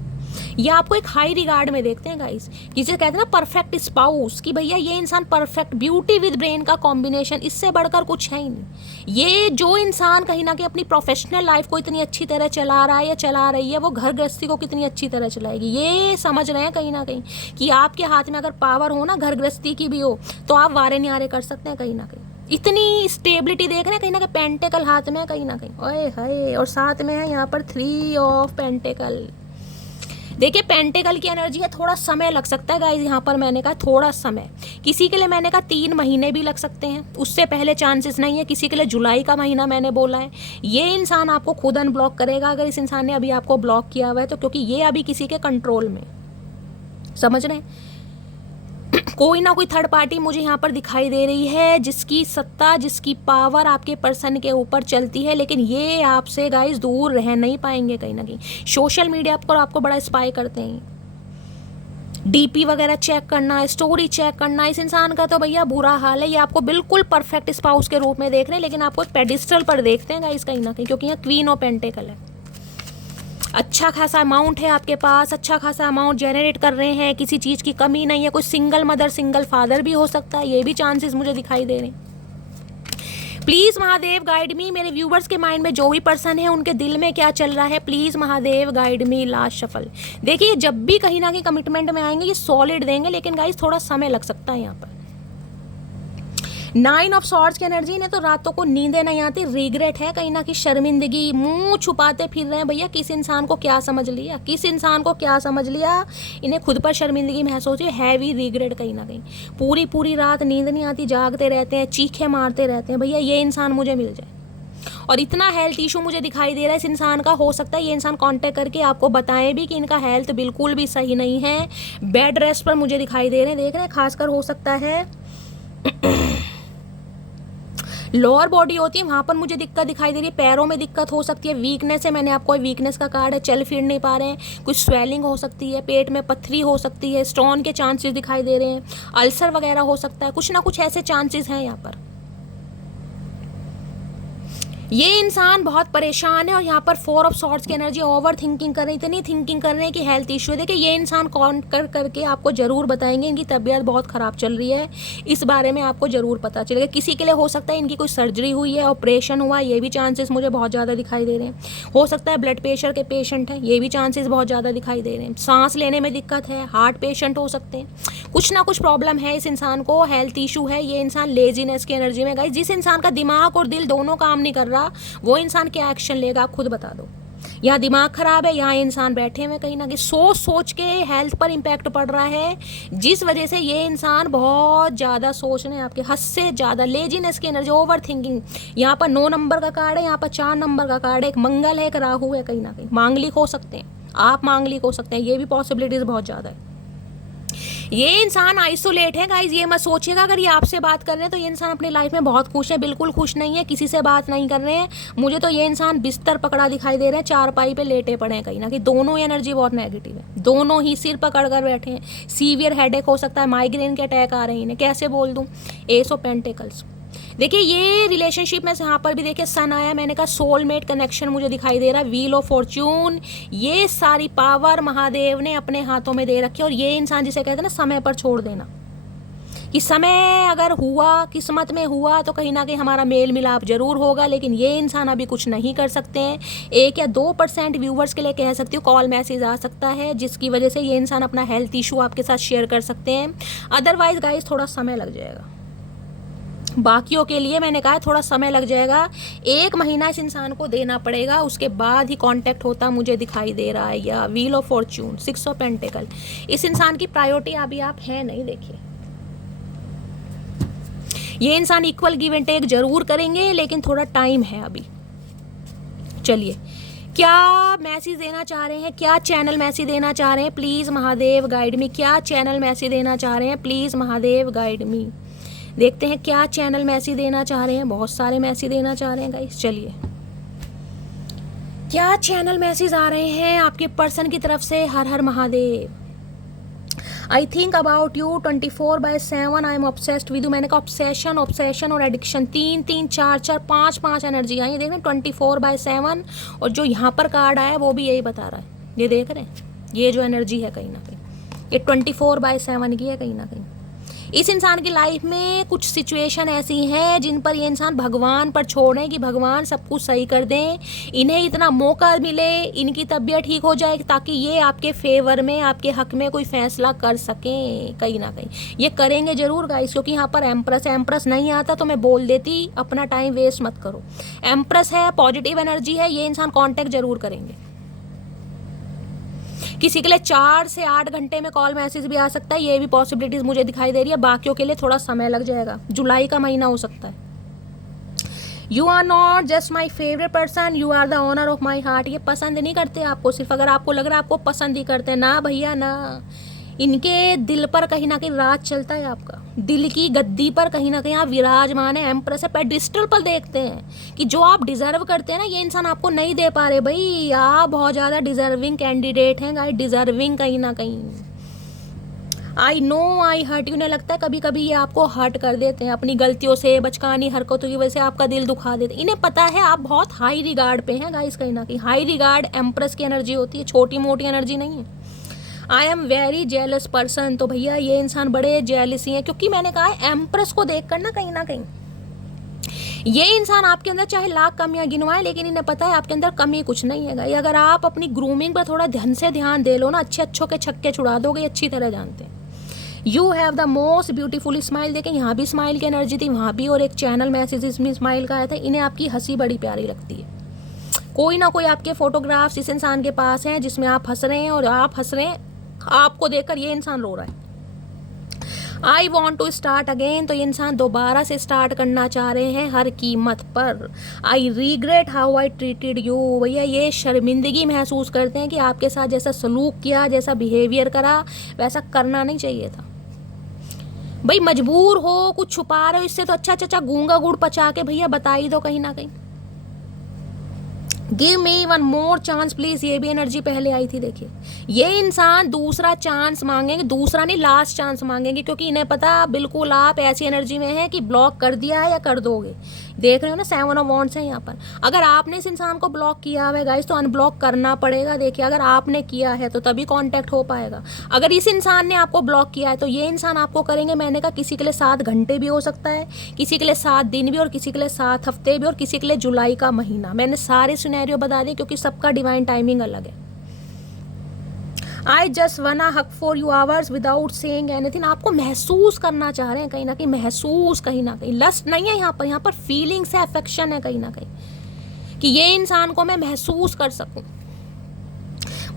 ये आपको एक हाई रिगार्ड में देखते हैं गाइस, जिसे कहते हैं ना परफेक्ट स्पाउस, कि भैया ये इंसान परफेक्ट, ब्यूटी विद ब्रेन का कॉम्बिनेशन, इससे बढ़कर कुछ है ही नहीं। ये जो इंसान कहीं ना कहीं अपनी प्रोफेशनल लाइफ को इतनी अच्छी तरह चला रहा है या चला रही है, वो घर गृहस्थी को कितनी अच्छी तरह चलाएगी। ये समझ रहे हैं कहीं ना कहीं कि आपके हाथ में अगर पावर हो ना, घर गृहस्थी की भी हो, तो आप वारे न्यारे कर सकते हैं कहीं ना कहीं। इतनी स्टेबिलिटी देख रहे हैं कहीं ना कहीं, पेंटेकल हाथ में है कहीं ना कहीं, ओए हाय, और साथ में है यहाँ पर 3 ऑफ पेंटेकल। देखिए पेंटिकल की एनर्जी है, थोड़ा समय लग सकता है गाइज। यहाँ पर मैंने कहा थोड़ा समय, किसी के लिए मैंने कहा 3 महीने भी लग सकते हैं, उससे पहले चांसेस नहीं है। किसी के लिए जुलाई का महीना मैंने बोला है। ये इंसान आपको खुद अनब्लॉक करेगा अगर इस इंसान ने अभी आपको ब्लॉक किया हुआ है तो, क्योंकि ये अभी किसी के कंट्रोल में, समझ रहे हैं। कोई ना कोई थर्ड पार्टी मुझे यहाँ पर दिखाई दे रही है जिसकी सत्ता, जिसकी पावर आपके पर्सन के ऊपर चलती है, लेकिन ये आपसे गाइस दूर रह नहीं पाएंगे कहीं ना कहीं। सोशल मीडिया पर आपको बड़ा स्पाई करते हैं, डीपी वगैरह चेक करना, स्टोरी चेक करना। इस इंसान का तो भैया बुरा हाल है। ये आपको बिल्कुल परफेक्ट स्पाउस के रूप में देख रहे हैं, लेकिन आपको एक पेडिस्टल पर देखते हैं गाइस कहीं ना कहीं, क्योंकि यहाँ क्वीन ऑफ पेंटिकल है। अच्छा खासा अमाउंट है आपके पास, अच्छा खासा अमाउंट जनरेट कर रहे हैं, किसी चीज़ की कमी नहीं है। कोई सिंगल मदर सिंगल फादर भी हो सकता है, ये भी चांसेस मुझे दिखाई दे रहे हैं। प्लीज़ महादेव गाइड मी। मेरे व्यूवर्स के माइंड में जो भी पर्सन है उनके दिल में क्या चल रहा है, please Mahadev guide me. Last shuffle. देखिए जब भी कहीं ना कहीं कमिटमेंट में आएंगे ये सॉलिड देंगे, लेकिन गाइस थोड़ा समय लग सकता है यहाँ पर। 9 ऑफ सॉर्ड्स की एनर्जी ने तो रातों को नींदें नहीं आती, रिग्रेट है कहीं ना कहीं, शर्मिंदगी, मुंह छुपाते फिर रहे हैं भैया। किस इंसान को क्या समझ लिया, किस इंसान को क्या समझ लिया, इन्हें खुद पर शर्मिंदगी महसूस है, हैवी रिग्रेट कहीं ना कहीं। पूरी पूरी रात नींद नहीं आती, जागते रहते हैं, चीखे मारते रहते हैं। भैया ये इंसान मुझे मिल जाए। और इतना हेल्थ इशू मुझे दिखाई दे रहा है इस इंसान का। हो सकता है ये इंसान कांटेक्ट करके आपको बताएं भी कि इनका हेल्थ बिल्कुल भी सही नहीं है, बेड रेस्ट पर मुझे दिखाई दे रहे हैं। देख रहे हैं, खासकर हो सकता है लोअर बॉडी होती है वहाँ पर मुझे दिक्कत दिखाई दे रही है, पैरों में दिक्कत हो सकती है, वीकनेस है। मैंने आपको वीकनेस का कार्ड है, चल फिर नहीं पा रहे हैं, कुछ स्वेलिंग हो सकती है, पेट में पथरी हो सकती है, स्टोन के चांसेस दिखाई दे रहे हैं, अल्सर वगैरह हो सकता है, कुछ ना कुछ ऐसे चांसेस हैं यहाँ पर। ये इंसान बहुत परेशान है और यहाँ पर 4 ऑफ सॉर्ड्स की एनर्जी, ओवर थिंकिंग कर रही, इतनी थिंकिंग कर रहे हैं कि हेल्थ इश्यू है। देखिए ये इंसान कॉल करके आपको ज़रूर बताएंगे इनकी तबीयत बहुत ख़राब चल रही है, इस बारे में आपको ज़रूर पता चलेगा। किसी के लिए हो सकता है इनकी कोई सर्जरी हुई है, ऑपरेशन हुआ, ये भी चांसेस मुझे बहुत ज़्यादा दिखाई दे रहे हैं। हो सकता है ब्लड प्रेशर के पेशेंट हैं, ये भी चांसेस बहुत ज़्यादा दिखाई दे रहे हैं। सांस लेने में दिक्कत है, हार्ट पेशेंट हो सकते हैं, कुछ ना कुछ प्रॉब्लम है इस इंसान को, हेल्थ इशू है। ये इंसान लेजीनेस की एनर्जी में, गाइस जिस इंसान का दिमाग और दिल दोनों काम नहीं कर रहा वो इंसान क्या एक्शन लेगा आप खुद बता दो। यहाँ दिमाग खराब है, यहाँ इंसान बैठे हुए कहीं ना कहीं सोच सोच के हेल्थ पर इम्पैक्ट पड़ रहा है, जिस वजह से ये इंसान बहुत ज़्यादा सोच रहे हैं आपके, हद से ज़्यादा लेजीनेस की एनर्जी, ओवर थिंकिंग। यहाँ पर 9 नंबर का कार्ड है, यहाँ पर 4 नंबर का कार्ड है, एक मंगल है, एक राहु है, कहीं ना कहीं मांगलिक हो सकते हैं आप, मांगलिक हो सकते हैं, ये भी पॉसिबिलिटीज बहुत ज़्यादा है। ये इंसान आइसोलेट है गाइज, ये मत सोचिएगा अगर ये आपसे बात कर रहे हैं तो ये इंसान अपनी लाइफ में बहुत खुश है, बिल्कुल खुश नहीं है, किसी से बात नहीं कर रहे हैं। मुझे तो ये इंसान बिस्तर पकड़ा दिखाई दे रहे हैं, चारपाई पे लेटे पड़े हैं कहीं ना कहीं। दोनों एनर्जी बहुत नेगेटिव है, दोनों ही सिर पकड़ कर बैठे हैं, सीवियर हेडेक हो सकता है, माइग्रेन के अटैक आ रहे हैं इन्हें, कैसे बोल दूँ। S of pentacles. देखिए ये रिलेशनशिप में से यहाँ पर भी देखिए सन आया, मैंने कहा सोलमेट कनेक्शन मुझे दिखाई दे रहा है, व्हील ऑफ फॉर्च्यून। ये सारी पावर महादेव ने अपने हाथों में दे रखी है। और ये इंसान जिसे कहते हैं ना समय पर छोड़ देना, कि समय अगर हुआ, किस्मत में हुआ तो कहीं ना कहीं हमारा मेल मिलाप जरूर होगा, लेकिन ये इंसान अभी कुछ नहीं कर सकते हैं। 1 या 2% व्यूवर्स के लिए कह सकती हूँ कॉल मैसेज आ सकता है, जिसकी वजह से ये इंसान अपना हेल्थ इशू आपके साथ शेयर कर सकते हैं। अदरवाइज गाइज थोड़ा समय लग जाएगा, बाकियों के लिए मैंने कहा थोड़ा समय लग जाएगा, 1 महीना इस इंसान को देना पड़ेगा, उसके बाद ही कांटेक्ट होता मुझे दिखाई दे रहा है। या wheel of Fortune, 6 of pentacle. इस इंसान की प्रायोरिटी अभी आप हैं नहीं। देखिए ये इंसान इक्वल गिव एंड टेक जरूर करेंगे, लेकिन थोड़ा टाइम है अभी। चलिए क्या मैसेज देना चाह रहे हैं, क्या चैनल मैसेज देना चाह रहे हैं, प्लीज़ महादेव गाइड मी। क्या चैनल मैसेज देना चाह रहे हैं, प्लीज़ महादेव गाइड मी। देखते हैं क्या चैनल मैसेज देना चाह रहे हैं, बहुत सारे मैसेज देना चाह रहे हैं गाइस। चलिए क्या चैनल मैसेज आ रहे हैं आपके पर्सन की तरफ से। हर हर Mahadev. I think about you 24/7, I am obsessed with you. मैंने कहा ऑब्सेशन, ऑब्सेशन और एडिक्शन, 3 3 4 4 5 5 एनर्जी आई। देख रहे हैं 24/7, और जो यहाँ पर कार्ड आया वो भी यही बता रहा है। ये देख रहे हैं, ये जो एनर्जी है कहीं ना कहीं ये 24/7 की है कहीं ना कहीं। इस इंसान की लाइफ में कुछ सिचुएशन ऐसी हैं जिन पर ये इंसान भगवान पर छोड़ें कि भगवान सब कुछ सही कर दें, इन्हें इतना मौका मिले, इनकी तबीयत ठीक हो जाए, ताकि ये आपके फेवर में, आपके हक में कोई फैसला कर सकें कहीं ना कहीं। ये करेंगे जरूर गाइस, क्योंकि यहाँ पर एम्प्रेस, एम्प्रेस नहीं आता तो मैं बोल देती, अपना टाइम वेस्ट मत करो। एम्प्रेस है, पॉजिटिव एनर्जी है, ये इंसान कॉन्टेक्ट जरूर करेंगे। किसी के लिए 4 से 8 घंटे में कॉल मैसेज भी आ सकता है, ये भी पॉसिबिलिटीज मुझे दिखाई दे रही है। बाकियों के लिए थोड़ा समय लग जाएगा, जुलाई का महीना हो सकता है। You are not just my favourite person, you are the owner of my heart. ये पसंद नहीं करते आपको, सिर्फ अगर आपको लग रहा है आपको पसंद ही करते हैं, ना भैया ना। इनके दिल पर कहीं ना कहीं राज चलता है, आपका दिल की गद्दी पर कहीं ना कहीं आप विराजमान है, एम्प्रेस है, पेडिस्टल पर देखते हैं कि जो आप डिजर्व करते हैं ना, ये इंसान आपको नहीं दे पा रहे। भाई आप बहुत ज़्यादा डिजर्विंग कैंडिडेट हैं गाइस, डिजर्विंग कहीं ना कहीं। I know I hurt you, उन्हें लगता है कभी कभी ये आपको हर्ट कर देते हैं अपनी गलतियों से, बचकानी हरकतों की वजह से आपका दिल दुखा देते हैं। इन्हें पता है आप बहुत हाई रिगार्ड पे हैं गाइस, कहीं ना कहीं हाई रिगार्ड एम्प्रेस की एनर्जी होती है, छोटी मोटी एनर्जी नहीं है। I am very jealous person, तो भैया ये इंसान बड़े जेलसी हैं, क्योंकि मैंने कहा है एम्प्रेस को देख कर ना कहीं ये इंसान आपके अंदर चाहे लाख कमियां गिनवाए, लेकिन इन्हें पता है आपके अंदर कमी कुछ नहीं है गाइस। अगर आप अपनी ग्रूमिंग पर थोड़ा ध्यान दे लो ना, अच्छों के छक्के छुड़ा दोगे, अच्छी तरह जानते हैं। You have the most beautiful smile, देखें यहाँ भी स्माइल की एनर्जी थी, वहाँ भी, और एक चैनल मैसेज इसमें स्माइल का आया था। इन्हें आपकी हंसी बड़ी प्यारी लगती है। कोई ना कोई आपके फोटोग्राफ्स इस इंसान के पास हैं जिसमें आप हंस रहे हैं, और आप हंस रहे हैं, आपको देखकर ये इंसान रो रहा है। I want to start again, तो ये इंसान दोबारा से स्टार्ट करना चाह रहे हैं हर कीमत पर। I regret how I treated you, भैया ये शर्मिंदगी महसूस करते हैं कि आपके साथ जैसा सलूक किया, जैसा बिहेवियर करा, वैसा करना नहीं चाहिए था। भाई मजबूर हो, कुछ छुपा रहे हो, इससे तो अच्छा चचा गूंगा गुड़ पचा के भैया बता ही दो कहीं ना कहीं। Give me one more chance please, ये भी एनर्जी पहले आई थी। देखिए ये इंसान दूसरा चांस मांगेंगे, दूसरा नहीं लास्ट चांस मांगेंगे, क्योंकि इन्हें पता बिल्कुल आप ऐसी एनर्जी में है कि ब्लॉक कर दिया है या कर दोगे। देख रहे हो ना 7 ऑफ वॉन्ड्स है यहाँ पर। अगर आपने इस इंसान को ब्लॉक किया है गाइस तो अनब्लॉक करना पड़ेगा। देखिए अगर आपने किया है तो तभी कांटेक्ट हो पाएगा। अगर इस इंसान ने आपको ब्लॉक किया है तो ये इंसान आपको करेंगे, मैंने कहा किसी के लिए 7 घंटे भी हो सकता है, किसी के लिए 7 दिन भी, और किसी के लिए 7 हफ्ते भी, और किसी के लिए जुलाई का महीना। मैंने सारे सिनेरियो बता दिए क्योंकि सबका डिवाइन टाइमिंग अलग है। आई जस्ट वना हक for you hours without saying anything, आपको महसूस करना चाह रहे हैं कहीं ना कहीं, महसूस कहीं ना कहीं, लस्ट नहीं है यहाँ पर फीलिंग्स है, अफेक्शन है कहीं ना कहीं, कि ये इंसान को मैं महसूस कर सकूं।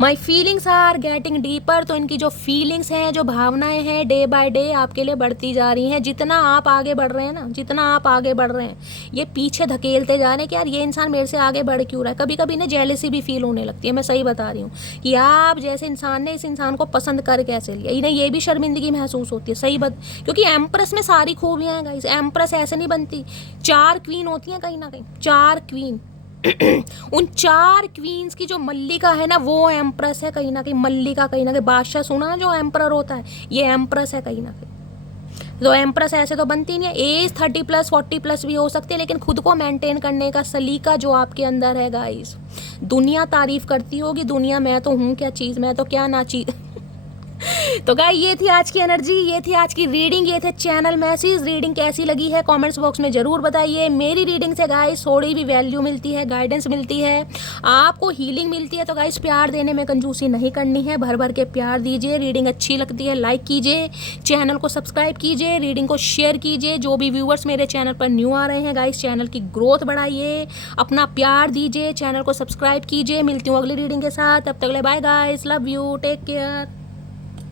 My feelings are getting deeper, तो इनकी जो फीलिंग्स हैं, जो भावनाएं हैं, डे बाय डे आपके लिए बढ़ती जा रही हैं। जितना आप आगे बढ़ रहे हैं ना, जितना आप आगे बढ़ रहे हैं, ये पीछे धकेलते जा रहे हैं कि यार ये इंसान मेरे से आगे बढ़ क्यों रहा है। कभी कभी ना जेलसी भी फील होने लगती है, मैं सही बता रही हूँ, कि आप जैसे इंसान ने इस इंसान को पसंद कर कैसे लिया। इन्हें ये भी शर्मिंदगी महसूस होती है, सही बात, क्योंकि एम्प्रेस में सारी खूबियाँ हैं गाइस। एम्प्रेस ऐसे नहीं बनती, 4 क्वीन होती हैं कहीं ना कहीं, 4 क्वीन उन 4 क्वींस की जो मल्लिका है ना, वो एम्प्रेस है कहीं ना कहीं। मल्लिका कहीं ना कहीं, बादशाह सुना ना जो एम्परर होता है, ये एम्प्रेस है कहीं ना कहीं। तो एम्प्रेस ऐसे तो बनती नहीं है, एज 30+ 40+ भी हो सकती है, लेकिन खुद को मेंटेन करने का सलीका जो आपके अंदर है गाइस, दुनिया तारीफ करती होगी, दुनिया मैं तो हूँ क्या चीज़, मैं तो क्या ना चीज़। तो गाइस ये थी आज की एनर्जी, ये थी आज की रीडिंग, ये थे चैनल मैसेज। रीडिंग कैसी लगी है कमेंट्स बॉक्स में जरूर बताइए। मेरी रीडिंग से गाइस थोड़ी भी वैल्यू मिलती है, गाइडेंस मिलती है, आपको हीलिंग मिलती है, तो गाइस प्यार देने में कंजूसी नहीं करनी है, भर भर के प्यार दीजिए। रीडिंग अच्छी लगती है लाइक कीजिए, चैनल को सब्सक्राइब कीजिए, रीडिंग को शेयर कीजिए। जो भी व्यूवर्स मेरे चैनल पर न्यू आ रहे हैं गाइस, चैनल की ग्रोथ बढ़ाइए, अपना प्यार दीजिए, चैनल को सब्सक्राइब कीजिए। मिलती हूँ अगली रीडिंग के साथ, तब तक ले bye guys, love you, take care.